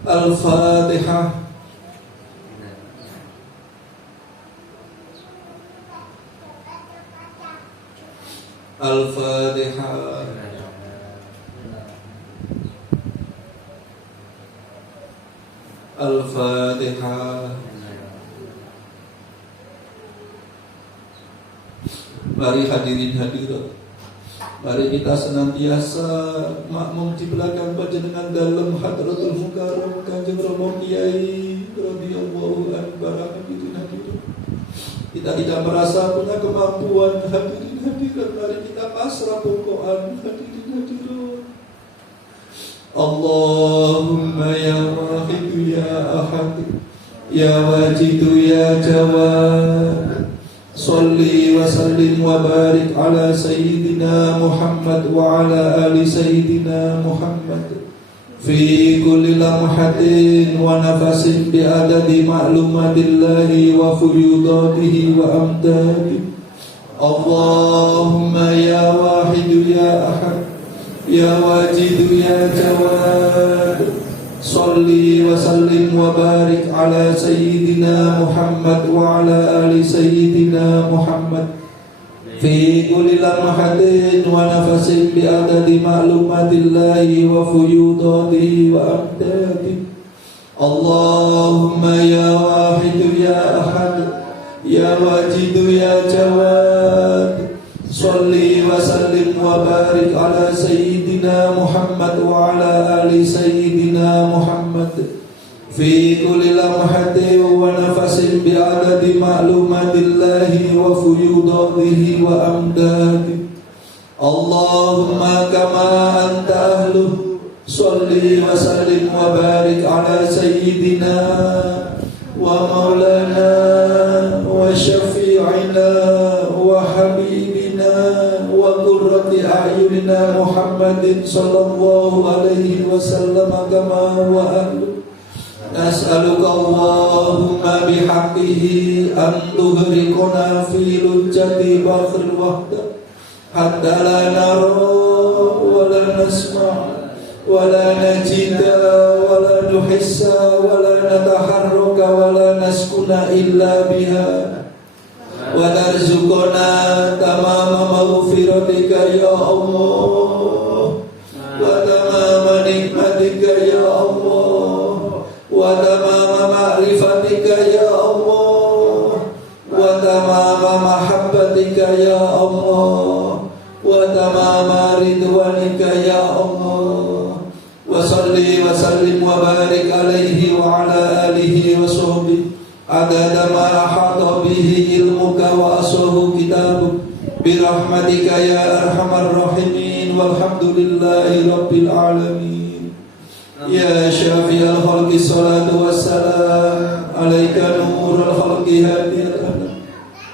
Al-Fatihah. Al-Fatihah. Al-Fatihah. Mari hadirin hadirat, mari kita senantiasa makmum di belakang panjenengan dalam hadratul mukarram Kanjeng Romo Kiai radhiyallahu anhu, hadirin hadirat. Kita tidak merasa punya kemampuan, hadirin hadirat, mari kita pasrah pokokan, hadirin hadirat. Allahumma ya Wahid ya Ahad ya Wajid ya Jawad, Salli wa sallim wa barik ala Sayyidina Muhammad wa ala ali Sayyidina Muhammad fi kulli lamhatin wa nafasin bi adadi ma'lumatillahi wa fuyudatihi wa amdadihi. Allahumma ya Wahid ya Ahad ya Wajid ya Jawad, Salli wa sallim wa barik ala Sayyidina Muhammad wa ala ali Sayyidina Muhammad fi kulli lamhatin wa nafasin bi adadi ma'lumatillahi wa fuyudatihi wa amdadihi. Allahumma ya Wahid ya Ahad ya Wajid ya Jawad, Salli wa sallim wa barik ala Sayyidina Muhammad wa ala ali Sayyidina Muhammad fi kulli lamhatin wa nafasin bi adadi ma'lumatillahi wa fuyudatihi wa amdadihi. Allahumma kama anta ahluh, Salli wa sallim wa barik ala Sayyidina wa maulana wa syafi'ina wa habibina wa qurrati a'yunina Muhammadin sallallahu alaihi wasallam kama huwa ahlu. Nas'aluka Allahumma bihaqqihi an tughriqna fi lujjati bahril wahdah hatta la nara wa la nasma' wa la najida wa la nuhissa wa la nataharraka wa la naskuna illa biha, wa tarzuqna tamama maghfiratika ya Allah, wa tamama nikmatika ya Allah, wa tamama ma'rifatika ya Allah, wa tamama mahabbatika ya Allah, wa tamama ridwanika ya Allah. Wa salli wa sallim wa barik alaihi wa ala alihi wa sahbihi adada ma ahata bihi ilmuka wa ashahu birahmatika ya arhamar rahimin walhamdulillahi rabbil alamin. Ya syafi'al khalqi salatu wassalam alaika nurul khalqi hadiyatan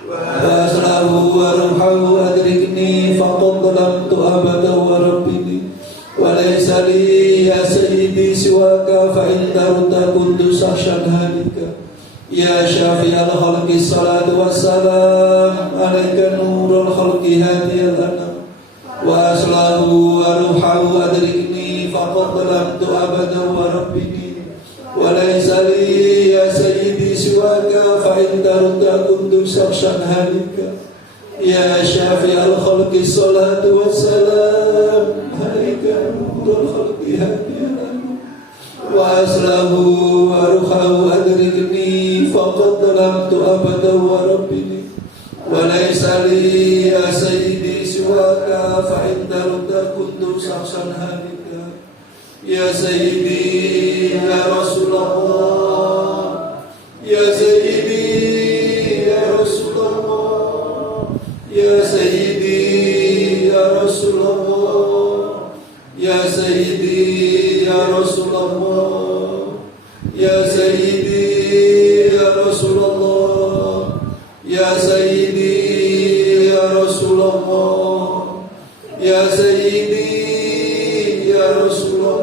wa aslahu wa ruhahu adrikni faqad lamtu abada wa rabbini wa laysa li ya sayyidi siwaka fa in tarudda kuntu sahshan halika. Ya syafi'al khalqi salatu wassalam alaika nurul khalqi hadiyatan wa aslahu wa ruhahu adrikni faqad lamtu abada wa rabbini wa laysa li ya sayyidi siwaka fa in tarudda kuntu sahshan halika. Ya syafi'al khalqi salatu wassalam alaika nurul khalqi hadiyatan wa aslahu wa ruhahu adrikni faqad lamtu abada wa rabbini wa laysa li ya sayyidi siwaka fa in tarudda kuntu sahshan halika. Ya sayyidi ya Rasulullah, ya sayyidi ya Rasulullah, ya sayyidi ya Rasulullah, ya sayyidi ya Rasulullah, ya sayyidi ya Rasulullah, ya sayyidi ya Rasulullah, ya sayyidi ya Rasulullah.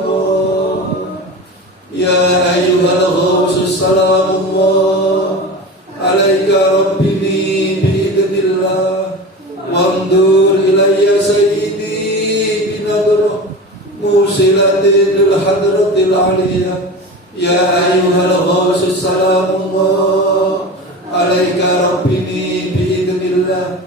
Ya ayyuhal ghawsus salamullah alaika rabbini biidnillah wandur ilayya sayyidi binadrah musilatin lil hadratil aliyah. Ya ayyuhal ghawsus salamullah alaika rabbini biidnillah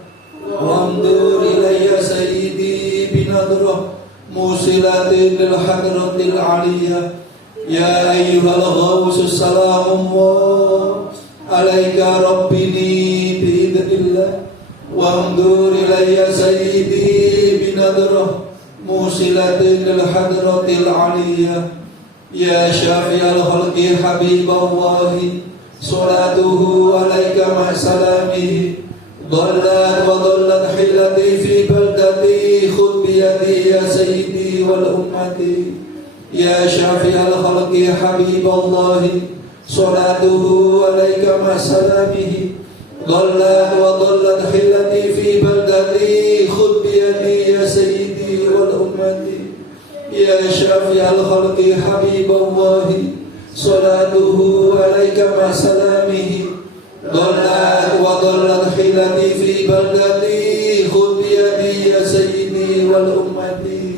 wandur ilayya sayyidi binadrah musilatin lil hadratil aliyah. Ya ayyuhal ghawsus salamullah alaika rabbini biidnillah wandur ilayya sayyidi binadrah musilatin lil hadratil aliyah. Ya syafi'al khalqi habiballahi salatuhu alaika ma salamihi dhallat wa dhallat hilati fi baldati khud biyadi ya sayyidi wal ummati. Ya syafi'al khalqi habiballahi salatuhu alaika ma salamihi dhallat wa dhallat hilati fi baldati khud biyadi ya sayyidi wal ummati. Ya syafi'al khalqi habiballahi salatuhu alaika ma salamihi dhallat wa dhallat hilati fi baldati khud biyadi ya sayyidi wal ummati.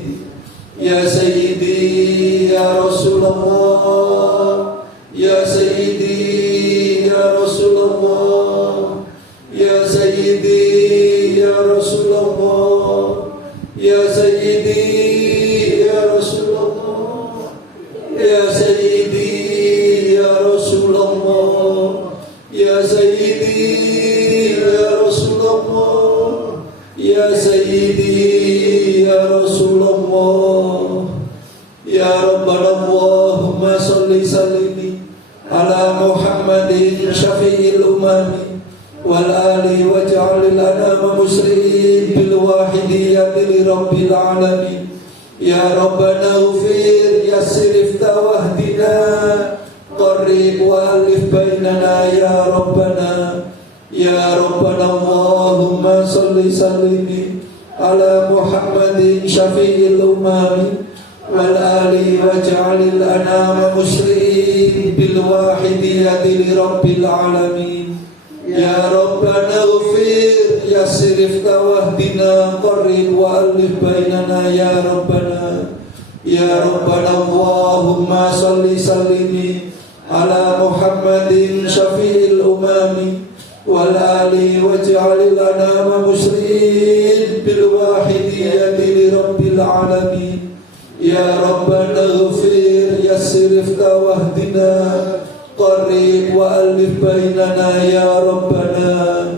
Ya sayyidi ya Rasulullah, ya sayyidi ya Rasulullah, ya sayyidi ya Rasulullah, ya sayyidi ya Rasulullah, ya sayyidi ya Rasulullah, ya sayyidi ya Rasulullah, ya sayyidi ya Rasulullah. Ya Rabbana Allahumma salli sallimi ala Muhammadin syafi'il umami wal ali waj'alil anama muslimin bil wahidiyati li rabbil alamin. Ya Rabbana ufir yassir iftah wahdina qarrib wa alif bainana ya Rabbana. Ya Rabbana Allahumma salli sallimi ala Muhammadin syafi'il umami wal ali waj'alil anama muslimin bil wahidiyati li rabbil alamin. Ya Rabbana ufir yassir iftah wahdina qarrib wa alif bainana ya Rabbana. Ya Rabbana Allahumma salli sallimi ala Muhammadin syafi'il umami wal ali waj'alil anama muslimin bil wahidiyati li rabbil alamin. Ya Rabbana ghafir yassir iftah wahdina qarrib wa alif bainana ya Rabbana.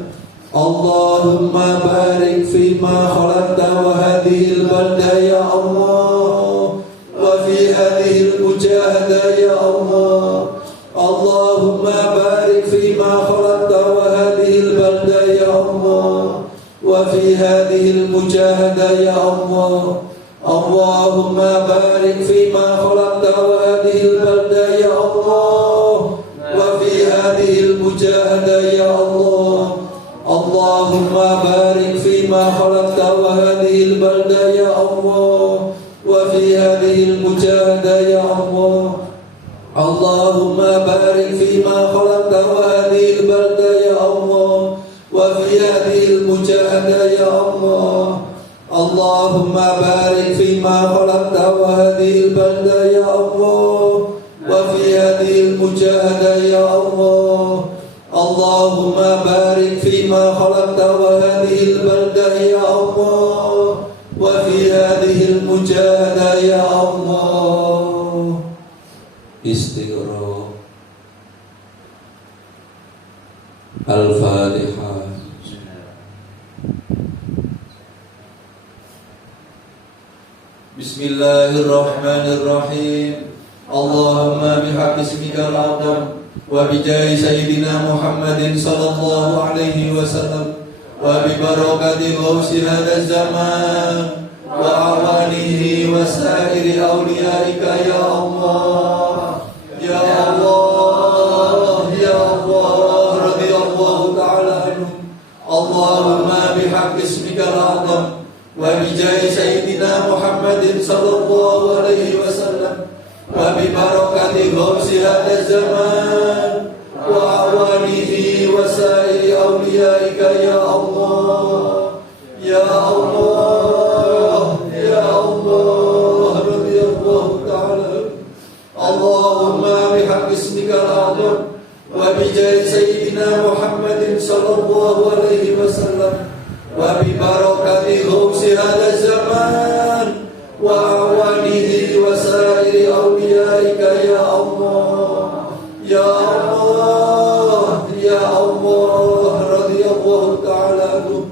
Allahumma barik fima khalaqta wa hadhil balda ya Allah wa fi hadhil mujahada ya Allah. Allahumma barik fima khalaqta wa hadhil balda ya Allah wa وفي هذه المجاهدة يا الله. اللهم بارك فيما خلقت وهذه البلدة يا الله، وفي هذه المجاهدة يا الله. اللهم بارك فيما خلقت وهذه البلدة يا الله، وفي هذه المجاهدة يا الله. اللهم بارك فيما خلقت وهذه البلدة يا الله، وفي هذه المجاهدة يا الله. اللهم بارك فيما خلقت وهذه البلدة يا الله، وفي هذه المجاهدة يا الله. اللهم بارك فيما خلقت وهذه البلدة يا الله، وفي هذه المجاهدة يا الله. Istighfar. Al-Fatihah. Bismillahirrahmanirrahim. Allahumma bihaqqi ismikal a'zam wa bijahi sayyidina Muhammadin sallallahu alaihi wasallam wa bi barakati ghausi hadzal zaman wa awanihi wa sa'iri awliyaika ya Allah. Ya Allah, ya Allah, radhiyallahu ta'ala anhum. Allahumma bihaqqi ismikal a'zam wa bijahi sayyidina Muhammadin sallallahu alaihi wasallam wa bi barakati ghausi hadzal zaman wa awanihi wa sa'iri awliyaika ya Allah. Ya Allah, ya Allah, radhiyallahu ta'ala. Allahumma bihaqqi ismikal a'zam wa bijahi sayyidina Muhammadin sallallahu alaihi wasallam wa bi barakati ghausi hadzal zaman wa awanihi wa sa'iri awliyaika ya Allah. Ya Allah, ya Allah, radhiyallahu ta'ala anhu.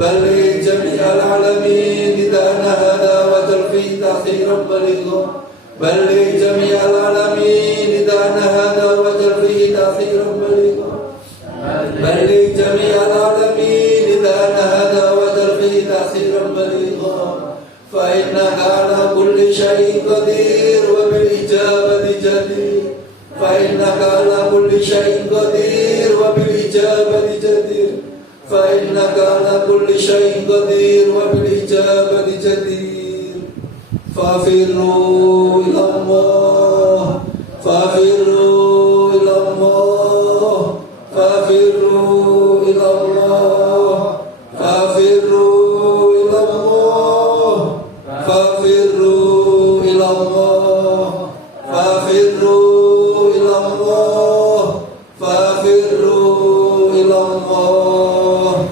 Balligh jami'al alamin idana hada wa tarfi ta'khiran baligha. Balligh jami'al alamin idana hada wa tarfi ta'khiran baligha. Balligh jami'al alamin idana hada wa tarfi ta'khiran baligha. Fa innaka ala kulli shay'in qadir wa bil ijabati jadir. Fa innaka ala kulli shay'in qadir wa bil ijabati jadir. Fa innaka ala kulli shay'in qadir wa bil ijabati jadir. Fafirru ila Allah, fafirru ila Allah, fafirru ila Allah, fafirru ila Allah, fafirru ila Allah, fafirru ila Allah, fafirru ila Allah.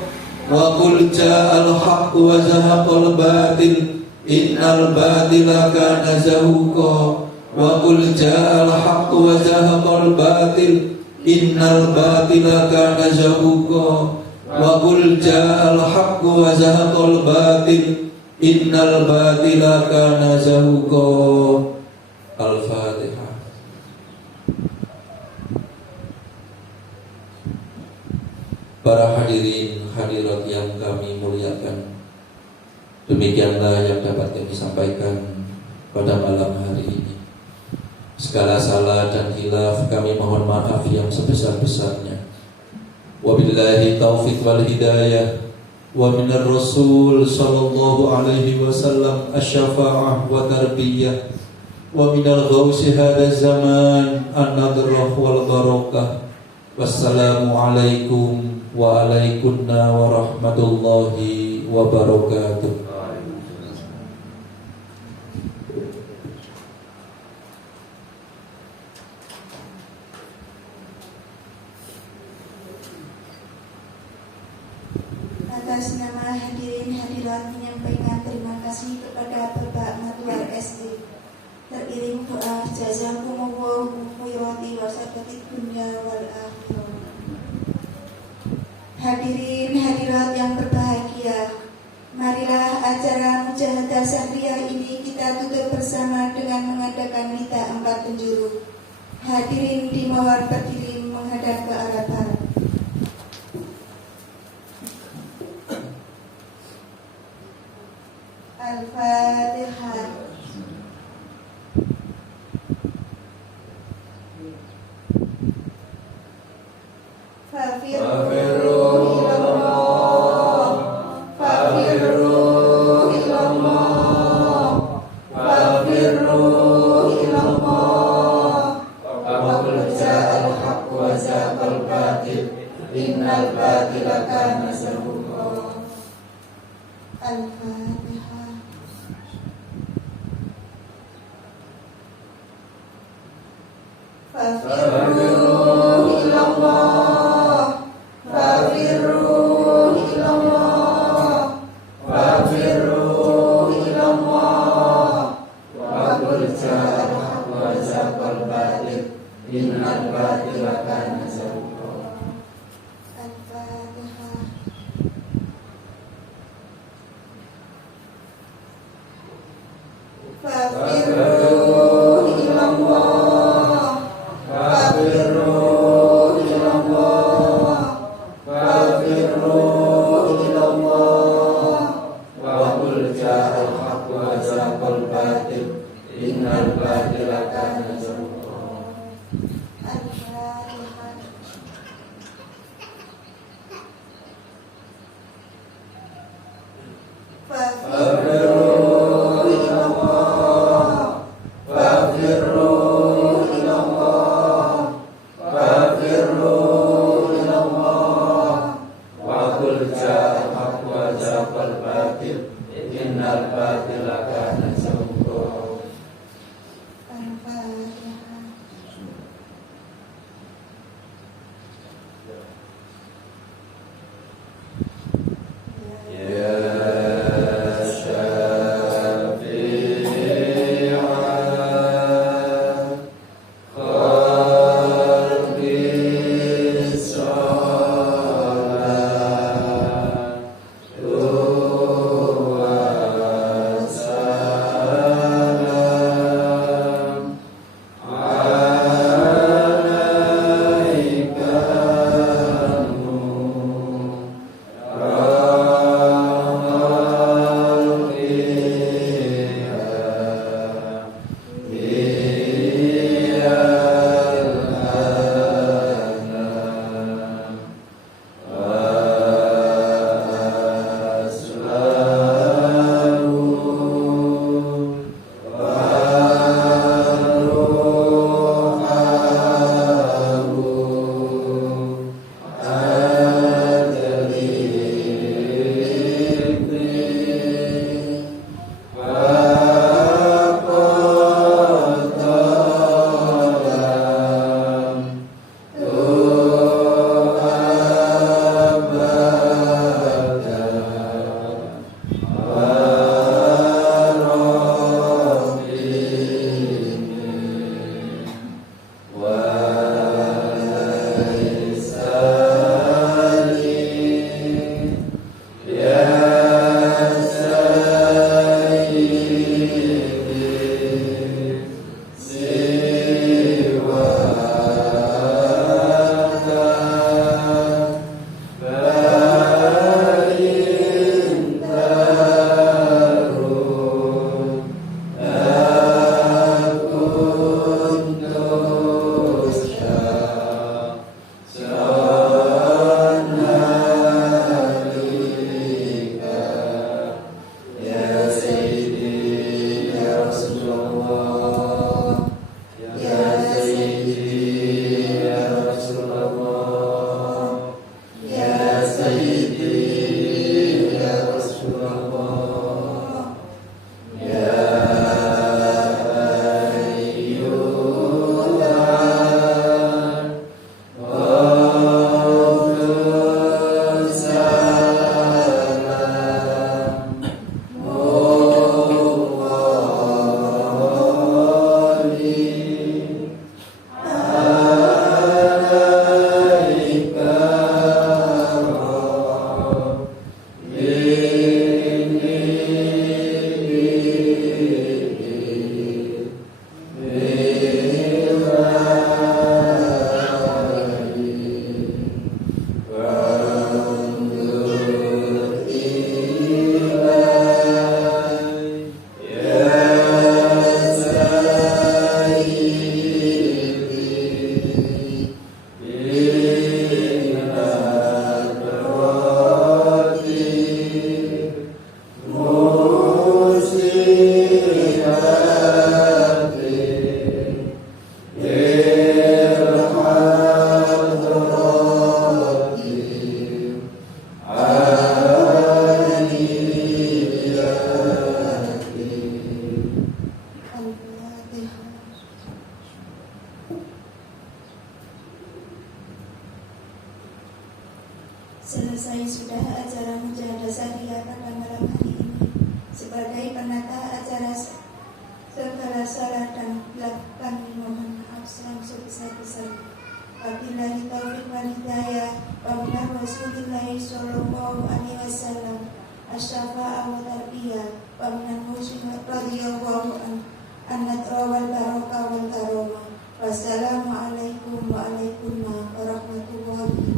Wa qul ja'al haqq wa zahaqal batil innal batila kana zahuqa. Wa qul ja'al haqq wa zahaqal batil innal batila kana zahuqa. Wa qul ja'al haqq wa zahaqal batil innal batila kana zahuqa. Al-Fatihah. Para hadirin hadirat yang kami muliakan, demikianlah yang dapat kami sampaikan pada malam hari ini. Segala salah dan khilaf kami mohon maaf yang sebesar-besarnya. Wabillahi taufiq wal hidayah. Wa minar rasul sallallahu alaihi wasallam asyafa'ah wa tarbiyah. Wa minal ghausi hadzal zaman an-nadrah wal barakah. Wassalamualaikum wa alaikunna warahmatullahi wabarakatuh. Atas nama hadirin hadirat menyampaikan terima kasih kepada Bapak Matuar SD. Teriring doa jazakumullahu khairan wa sadatit dunya wal akhirah. Hadirin hadirat yang berbahagia, marilah acara Mujahadah Sahriyah ini kita tutup bersama dengan mengadakan nida 4 penjuru. Hadirin dimohon berdiri menghadap ke arah barat. Innal batila kana zahuqa. Al-Fatihah. Fafirru ilallah, fafirru ilallah, fafirru ilallah. Wa qul ja'al haqq wa zaqal batil, innal batila kana zahuqa. Al-Fatihah. Fafirru ilallah, fafirru Selesai sudah acara Mujahadah Syariah pada malam hari ini. Sebagai penata acara segala salah dan kami mohon maaf yang sebesar-besarnya. Wabillahi taufiq wal hidayah. Wa min Rasulillah sallallahu alaihi wasallam asy-syafa'ah wa tarbiyah. Wa min muslim radhiyallahu an-nadra wal barakah wal karamah. Wassalamualaikum warahmatullahi